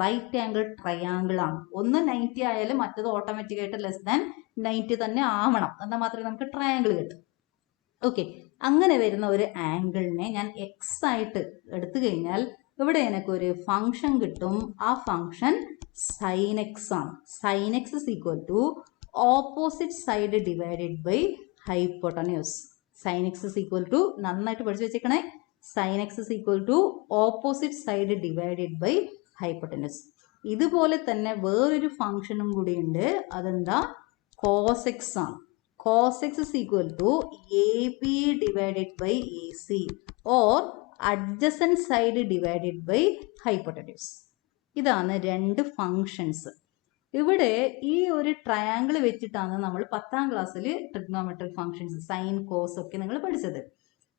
റൈറ്റ് ആംഗിൾ ട്രയാംഗിൾ ആണ്. ഒന്ന് 90 ആയാലും മറ്റത് ഓട്ടോമാറ്റിക്കായിട്ട് ലെസ് ദാൻ 90 തന്നെ ആവണം. എന്നാൽ മാത്രമേ നമുക്ക് ട്രയാംഗിൾ കിട്ടും. ഓക്കെ, അങ്ങനെ വരുന്ന ഒരു ആംഗിളിനെ ഞാൻ എക്സ് ആയിട്ട് എടുത്തു കഴിഞ്ഞാൽ ഇവിടെ എനിക്കൊരു ഫംഗ്ഷൻ കിട്ടും. ആ ഫംഗ്ഷൻ സൈൻ എക്സ് ആണ്. Sine X is equal to opposite side divided by hypotenuse. Sine X is equal to, നന്നായിട്ട് പഠിച്ചു വെച്ചേക്കണേ, sine X is equal to opposite side divided by hypotenuse. ഇതുപോലെ തന്നെ വേറൊരു ഫംഗ്ഷനും കൂടി ഉണ്ട്. അതെന്താ? കോസ് എക്സ് ആണ്. cos x is equal to AB divided by AC or adjacent side divided by hypotenuse. ഇതാണ് രണ്ട് ഫങ്ഷൻസ്. ഇവിടെ ഈ ഒരു ട്രയാങ്കിൾ വെച്ചിട്ടാണ് നമ്മൾ 10ാം ക്ലാസ്സിൽ ട്രിഗ്നോമെട്രിക് ഫങ്ഷൻസ് സൈൻ കോസ് ഒക്കെ നിങ്ങൾ പഠിച്ചത്.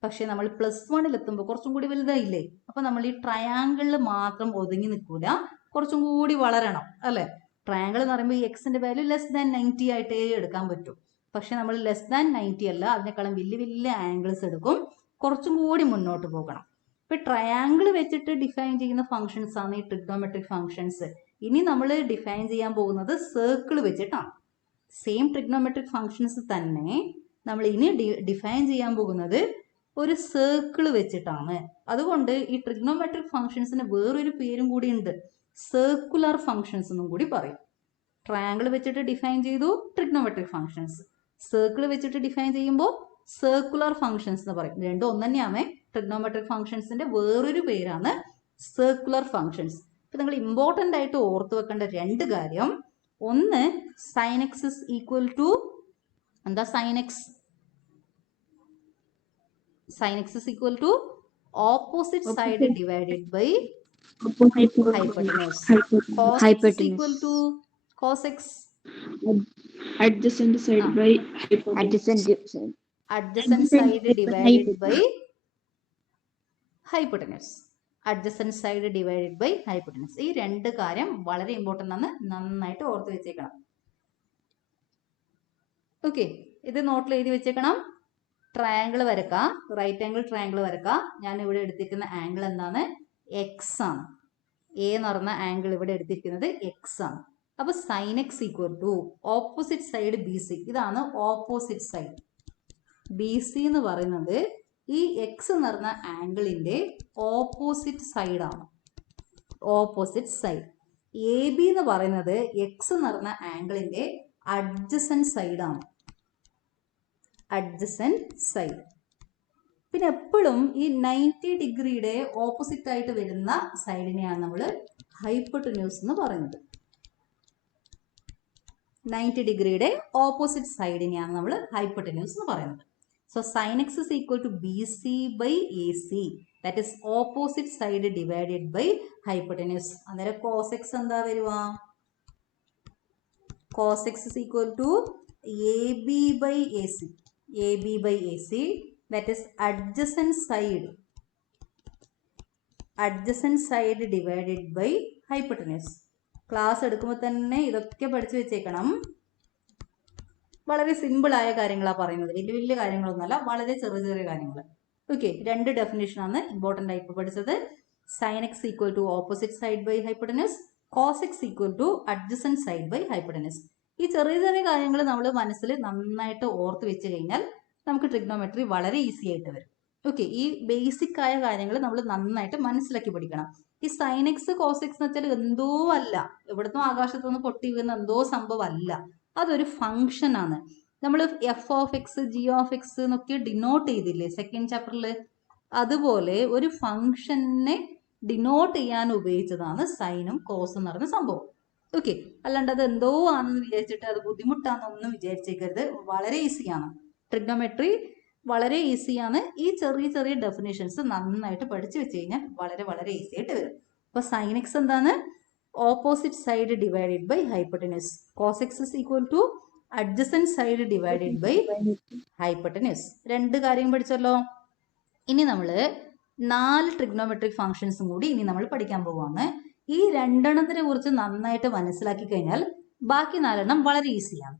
പക്ഷെ നമ്മൾ +1 എത്തുമ്പോൾ കുറച്ചും കൂടി വലുതായില്ലേ. അപ്പൊ നമ്മൾ ഈ ട്രയാങ്കിളിൽ മാത്രം ഒതുങ്ങി നിൽക്കൂല, കുറച്ചും കൂടി വളരണം അല്ലെ. ട്രയാങ്കിൾ എന്ന് പറയുമ്പോൾ ഈ എക്സിന്റെ വാല്യൂ ലെസ് ദാൻ 90 ആയിട്ടേ എടുക്കാൻ പറ്റും. പക്ഷെ നമ്മൾ ലെസ് ദാൻ 90 അല്ല, അതിനേക്കാളും വലിയ വലിയ ആംഗിൾസ് എടുക്കും, കുറച്ചും കൂടി മുന്നോട്ട് പോകണം. ഇപ്പൊ ട്രയാങ്കിൾ വെച്ചിട്ട് ഡിഫൈൻ ചെയ്യുന്ന ഫംഗ്ഷൻസ് ആണ് ഈ ട്രിഗ്നോമെട്രിക് ഫംഗ്ഷൻസ്. ഇനി നമ്മൾ ഡിഫൈൻ ചെയ്യാൻ പോകുന്നത് സർക്കിൾ വെച്ചിട്ടാണ്. സെയിം ട്രിഗ്നോമെട്രിക് ഫംഗ്ഷൻസ് തന്നെ നമ്മൾ ഇനി ഡിഫൈൻ ചെയ്യാൻ പോകുന്നത് ഒരു സർക്കിൾ വെച്ചിട്ടാണ്. അതുകൊണ്ട് ഈ ട്രിഗ്നോമെട്രിക് ഫംഗ്ഷൻസിന് വേറൊരു പേരും കൂടി ഉണ്ട്, സർക്കുലർ ഫംഗ്ഷൻസ് എന്നും കൂടി പറയും. ട്രയാങ്കിൾ വെച്ചിട്ട് ഡിഫൈൻ ചെയ്തു ട്രിഗ്നോമെട്രിക് ഫംഗ്ഷൻസ്, സർക്കിൾ വെച്ചിട്ട് ഡിഫൈൻ ചെയ്യുമ്പോൾ സർക്കുലർ ഫംഗ്ഷൻസ് എന്ന് പറയും. രണ്ടും ഒന്ന് തന്നെയാണ്. ട്രിഗ്നോമെട്രിക് ഫംഗ്ഷൻസിന്റെ വേറൊരു പേരാണ് സർക്കുലർ ഫംഗ്ഷൻസ്. ഇപ്പൊ നിങ്ങൾ ഇമ്പോർട്ടൻ്റ് ആയിട്ട് ഓർത്ത് വെക്കേണ്ട രണ്ട് കാര്യം, ഒന്ന് sine X is equal to എന്താ? Sine X is equal to opposite side divided by hypotenuse. Cos x is equal to cos x. Adjacent side by hypotenuse. Adjacent side divided by hypotenuse. Adjacent side divided by hypotenuse. ഈ രണ്ട് കാര്യം വളരെ ഇമ്പോർട്ടൻ്റ് ആണ്, നന്നായിട്ട് ഓർത്ത് വെച്ചേക്കണം. ഓക്കെ, ഇത് നോട്ടിൽ എഴുതി വെച്ചേക്കണം. ട്രയാങ്കിൾ വരക്കാം, റൈറ്റ് ആംഗിൾ ട്രയാങ്കിൾ വരക്കാം. ഞാൻ ഇവിടെ എടുത്തിരിക്കുന്ന ആംഗിൾ എന്താണ്? എക്സ് ആണ്. എ എന്ന് പറഞ്ഞ ആംഗിൾ ഇവിടെ എടുത്തിരിക്കുന്നത് എക്സ് ആണ്. അപ്പൊ sine X equal to opposite side B C. ഇതാണ് ഓപ്പോസിറ്റ് സൈഡ്. ബി സി എന്ന് പറയുന്നത് ഈ എക്സ് എന്ന് പറഞ്ഞ ആംഗിളിന്റെ ഓപ്പോസിറ്റ് സൈഡാണ്. Opposite side. എ ബി എന്ന് പറയുന്നത് എക്സ് എന്ന് പറഞ്ഞ ആംഗിളിന്റെ അഡ്ജസന്റ് സൈഡാണ്. Adjacent side. പിന്നെ എപ്പോഴും ഈ 90 ഡിഗ്രിയുടെ ഓപ്പോസിറ്റ് ആയിട്ട് വരുന്ന സൈഡിനെയാണ് നമ്മൾ ഹൈപ്പോട്ടന്യൂസ് എന്ന് പറയുന്നത്. 90 ഡിഗ്രിയുടെ ഓപ്പോസിറ്റ് സൈഡിനെയാണ് നമ്മൾ ഹൈപ്പോട്ടന്യൂസ് എന്ന് പറയുന്നത്. So sine X is equal to B C by A C, that is opposite side divided by hypotenuse. അന്നേരം കോസ് എക്സ് എന്താ വരുക? Cos X is equal to A B by A C. A B by A C, that is adjacent side divided by hypotenuse. Class എടുക്കുമ്പോൾ തന്നെ ഇതൊക്കെ പഠിച്ചു വെച്ചേക്കണം. വളരെ സിമ്പിൾ ആയ കാര്യങ്ങളാണ് പറയുന്നത്, വലിയ വലിയ കാര്യങ്ങളൊന്നുമല്ല, വളരെ ചെറിയ ചെറിയ കാര്യങ്ങൾ. ഓക്കെ, രണ്ട് ഡെഫിനേഷൻ ആണ് ഇമ്പോർട്ടൻ്റ് ആയിട്ട് പഠിച്ചത്. Sine X equal to opposite side by hypotenuse, cos X equal to adjacent side by hypotenuse. ഈ ചെറിയ ചെറിയ കാര്യങ്ങൾ നമ്മൾ മനസ്സിൽ നന്നായിട്ട് ഓർത്ത് വെച്ച് കഴിഞ്ഞാൽ നമുക്ക് ട്രിഗ്നോമെട്രി വളരെ ഈസി ആയിട്ട് വരും. ഓക്കെ, ഈ ബേസിക് ആയ കാര്യങ്ങൾ നമ്മൾ നന്നായിട്ട് മനസ്സിലാക്കി പഠിക്കണം. ഈ സൈൻ എക്സ് കോസ് എക്സ് എന്ന് വെച്ചാൽ എന്തോ അല്ല, എവിടുന്നോ ആകാശത്തുനിന്ന് പൊട്ടി വീഴുന്ന എന്തോ സംഭവം അല്ല, അതൊരു ഫംഗ്ഷൻ ആണ്. നമ്മൾ F of X, G of X എന്നൊക്കെ ഡിനോട്ട് ചെയ്തില്ലേ സെക്കൻഡ് ചാപ്റ്ററിൽ? അതുപോലെ ഒരു ഫംഗ്ഷനെ ഡിനോട്ട് ചെയ്യാൻ ഉപയോഗിച്ചതാണ് സൈനും കോസും എന്ന് പറയുന്ന സംഭവം. ഓക്കെ, അല്ലാണ്ട് അത് എന്തോ ആണെന്ന് വിചാരിച്ചിട്ട് അത് ബുദ്ധിമുട്ടാണെന്നൊന്നും വിചാരിച്ചേക്കരുത്. വളരെ ഈസിയാണ് ട്രിഗ്നോമെട്രി, വളരെ ഈസിയാണ്. ഈ ചെറിയ ചെറിയ ഡെഫിനേഷൻസ് നന്നായിട്ട് പഠിച്ചു വെച്ച് കഴിഞ്ഞാൽ വളരെ വളരെ ഈസി ആയിട്ട് വരും. അപ്പൊ സൈൻ എക്സ് എന്താണ്? Opposite side divided by hypotenuse. Cos X is equal to adjacent side divided by hypotenuse. രണ്ട് കാര്യം പഠിച്ചല്ലോ. ഇനി നമ്മൾ 4 ട്രിഗ്നോമെട്രിക് ഫംഗ്ഷൻസും കൂടി ഇനി നമ്മൾ പഠിക്കാൻ പോവുകയാണ്. ഈ രണ്ടെണ്ണത്തിനെ കുറിച്ച് നന്നായിട്ട് മനസ്സിലാക്കി കഴിഞ്ഞാൽ ബാക്കി 4 വളരെ ഈസിയാണ്.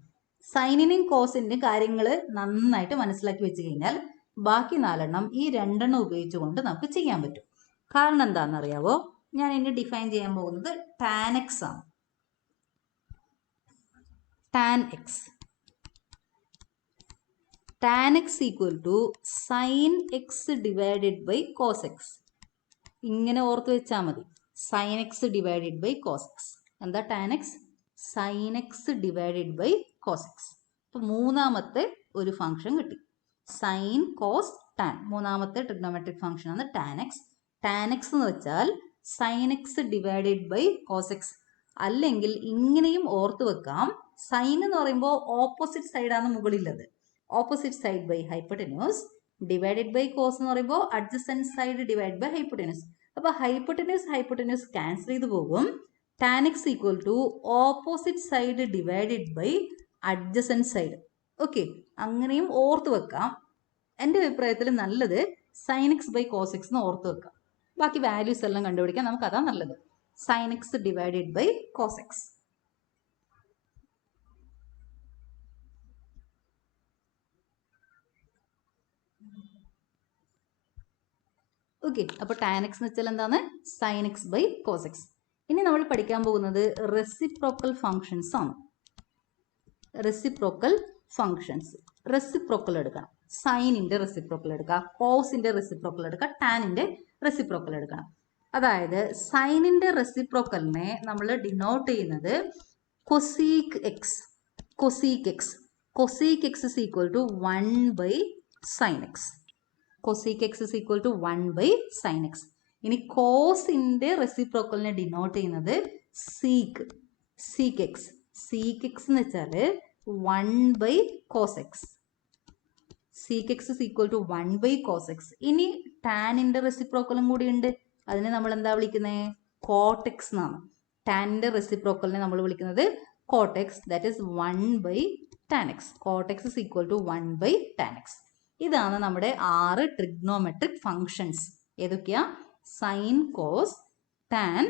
സൈനിനെയും കോസിന്റെയും കാര്യങ്ങൾ നന്നായിട്ട് മനസ്സിലാക്കി വെച്ച് കഴിഞ്ഞാൽ ബാക്കി 4 ഈ 2 ഉപയോഗിച്ചുകൊണ്ട് നമുക്ക് ചെയ്യാൻ പറ്റും. കാരണം എന്താണെന്നറിയാവോ? ഞാൻ ഇനി ഡിഫൈൻ ചെയ്യാൻ പോകുന്നത് ടാൻ എക്സ് ആണ്. Tan X. Tan X equal to sine X divided by cos X. ഇങ്ങനെ ഓർത്ത് വെച്ചാൽ മതി. Sine X divided by cos X. എന്താ tan X? Sine X divided by cos X. അപ്പോൾ മൂന്നാമത്തെ ഒരു ഫംഗ്ഷൻ കിട്ടി. Sine cos tan. മൂന്നാമത്തെ ട്രിഗ്നോമെട്രിക് ഫംഗ്ഷൻ ആണ് ടാൻ എക്സ്. ടാൻ എക്സ് എന്ന് വെച്ചാൽ sine X divided by cos X. അല്ലെങ്കിൽ ഇങ്ങനെയും ഓർത്ത് വെക്കാം. സൈൻ എന്ന് പറയുമ്പോൾ ഓപ്പോസിറ്റ് സൈഡാണ് മുകളിലുള്ളത്, opposite side by hypotenuse. Divided by cos എന്ന് പറയുമ്പോൾ adjacent side divide by hypotenuse. അപ്പോൾ ഹൈപ്പോട്ടന്യൂസ് ക്യാൻസൽ ചെയ്ത് പോകും. Tan X equal to opposite side divided by adjacent side. Okay, അങ്ങനെയും ഓർത്ത് വെക്കാം. എൻ്റെ അഭിപ്രായത്തിൽ നല്ലത് sine X by cos X എന്ന് ഓർത്ത് വെക്കാം. ബാക്കി വാല്യൂസ് എല്ലാം കണ്ടുപിടിക്കാൻ നമുക്ക് അതാ നല്ലത്. Sine X divided by cos X. Okay, അപ്പോൾ ടാൻ എക്സ് എന്ന് വെച്ചാൽ എന്താണ്? Sine X by cos X. ഇനി നമ്മൾ പഠിക്കാൻ പോകുന്നത് റെസിപ്രോക്കൽ ഫങ്ഷൻസ് ആണ്. Reciprocal functions. റെസിപ്രോക്കൽ എടുക്കണം. സൈനിന്റെ റെസിപ്രോക്കൽ എടുക്കുക, കോസിന്റെ റെസിപ്രോക്കൽ എടുക്കുക, ടാനിന്റെ റെസിപ്രോക്കൽ എടുക്കണം. അതായത് സൈനിന്റെ റെസിപ്രോക്കലിനെ നമ്മൾ ഡിനോട്ട് ചെയ്യുന്നത് cosec X. Cosec X. Cosec X is equal to 1 by sine X. Cosec X is equal to 1 by sine X. ഇനി കോസിന്റെ റെസിപ്രോക്കലിനെ ഡിനോട്ട് ചെയ്യുന്നത് sec. Sec X. Sec X എന്ന് വെച്ചാൽ 1 by cos X. Sec X is equal to 1 by cos X. ഇനി ടാനിന്റെ റെസിപ്രോക്കലും കൂടി ഉണ്ട്. അതിനെ നമ്മൾ എന്താ വിളിക്കുന്നത്? കോട്ടെക്സ് എന്നാണ്. ടാനിന്റെ റെസിപ്രോക്കലിനെ നമ്മൾ വിളിക്കുന്നത് cot x. That is 1/tan x. Cot x is equal to 1/tan x. ഇതാണ് നമ്മുടെ 6 ട്രിഗ്നോമെട്രിക് ഫങ്ഷൻസ്. ഏതൊക്കെയാ? Sine, cos, tan,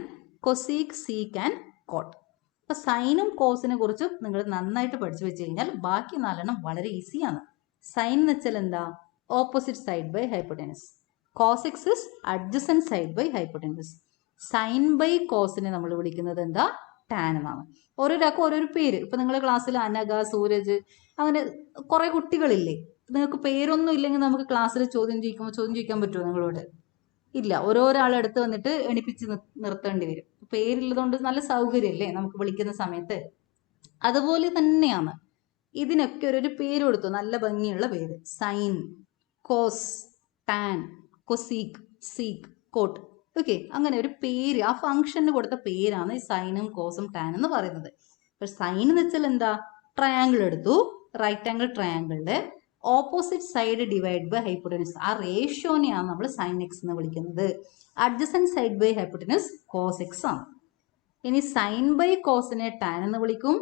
cosec, sec and cot. അപ്പൊ സൈനും കോസിനെ കുറിച്ച് നിങ്ങൾ നന്നായിട്ട് പഠിച്ചു വെച്ച് കഴിഞ്ഞാൽ ബാക്കി 4 വളരെ ഈസിയാണ്. സൈൻ എന്ന് വെച്ചാൽ എന്താ? Opposite side by hypotenuse. Cos X is adjacent side by hypotenuse. Sine by കോസിനെ നമ്മൾ വിളിക്കുന്നത് എന്താ? ടാൻ എന്നാണ്. ഓരോരാൾക്കും ഓരോരു പേര്. ഇപ്പൊ നിങ്ങളുടെ ക്ലാസ്സിൽ അനഘ, സൂരജ്, അങ്ങനെ കുറെ കുട്ടികളില്ലേ? നിങ്ങൾക്ക് പേരൊന്നും ഇല്ലെങ്കിൽ നമുക്ക് ക്ലാസ്സിൽ ചോദ്യം ചോദിക്കാൻ പറ്റുമോ നിങ്ങളോട്? ഇല്ല. ഓരോരാളെടുത്ത് വന്നിട്ട് എണിപ്പിച്ച് നിർത്തേണ്ടി വരും. പേരില്ലതുകൊണ്ട് നല്ല സൗകര്യമല്ലേ നമുക്ക് വിളിക്കുന്ന സമയത്ത്. അതുപോലെ തന്നെയാണ് ഇതിനൊക്കെ ഒരു പേര് കൊടുത്തു, നല്ല ഭംഗിയുള്ള പേര്. Sine, cos, tan, cosec, sec, cot. Okay, അങ്ങനെ ഒരു പേര്, ആ ഫംഗ്ഷന് കൊടുത്ത പേരാണ് ഈ സൈനും കോസും ടാൻ എന്ന് പറയുന്നത്. അപ്പൊ സൈൻ എന്ന് വെച്ചാൽ എന്താ? ട്രയാങ്കിൾ എടുത്തു, റൈറ്റ് ആംഗിൾ ട്രയാങ്കിളിന്റെ opposite side divide by hypotenuse. ആ റേഷ്യോനെയാണ് നമ്മൾ സൈൻ എക്സ് എന്ന് വിളിക്കുന്നത്. Adjacent side by hypotenuse cos X ആണ്. ഇനി സൈൻ ബൈ കോസിനെ ടാൻ എന്ന് വിളിക്കും.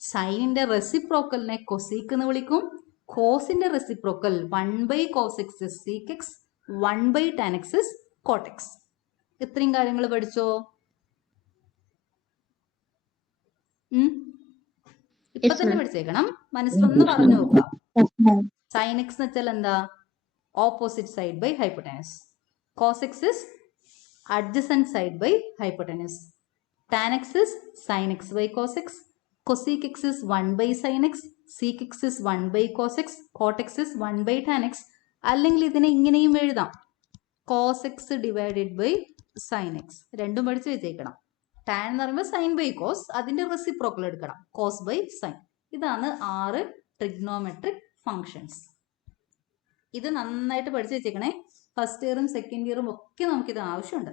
സൈനിന്റെ റെസിപ്രോക്കലിനെ കൊസീക്ക് എന്ന് വിളിക്കും. കോസിന്റെ reciprocal 1/cos x is sec x, 1/tan x is cot x. ഇത്രയും കാര്യങ്ങൾ പഠിച്ചോ? ഇപ്പൊ തന്നെ പഠിച്ചേക്കണം. മനസ്സിലൊന്ന് പറഞ്ഞു നോക്കാം. സൈൻ എക്സ് എന്ന് വെച്ചാൽ എന്താ? Opposite side by hypotenuse. Cos X is adjacent side by hypotenuse. Tan X is sine X by cos X. Cosec x is 1/sin x, sec x is 1/cos x, cot x is 1/tan x. അല്ലെങ്കിൽ ഇതിനെ ഇങ്ങനെയും എഴുതാം, cos x divided by sin x. രണ്ടും പഠിച്ച് വെച്ചേക്കണം. ടാൻ എന്ന് പറയുമ്പോൾ സൈൻ ബൈ കോസ്, അതിന്റെ റെസിപ്രോക്കൽ എടുക്കണം, കോസ് ബൈ സൈൻ. ഇതാണ് 6 ട്രിഗ്നോമെട്രിക് ഫങ്ഷൻസ്. ഇത് നന്നായിട്ട് പഠിച്ചു വെച്ചേക്കണേ. ഫസ്റ്റ് ഇയറും സെക്കൻഡ് ഇയറും ഒക്കെ നമുക്കിത് ആവശ്യമുണ്ട്.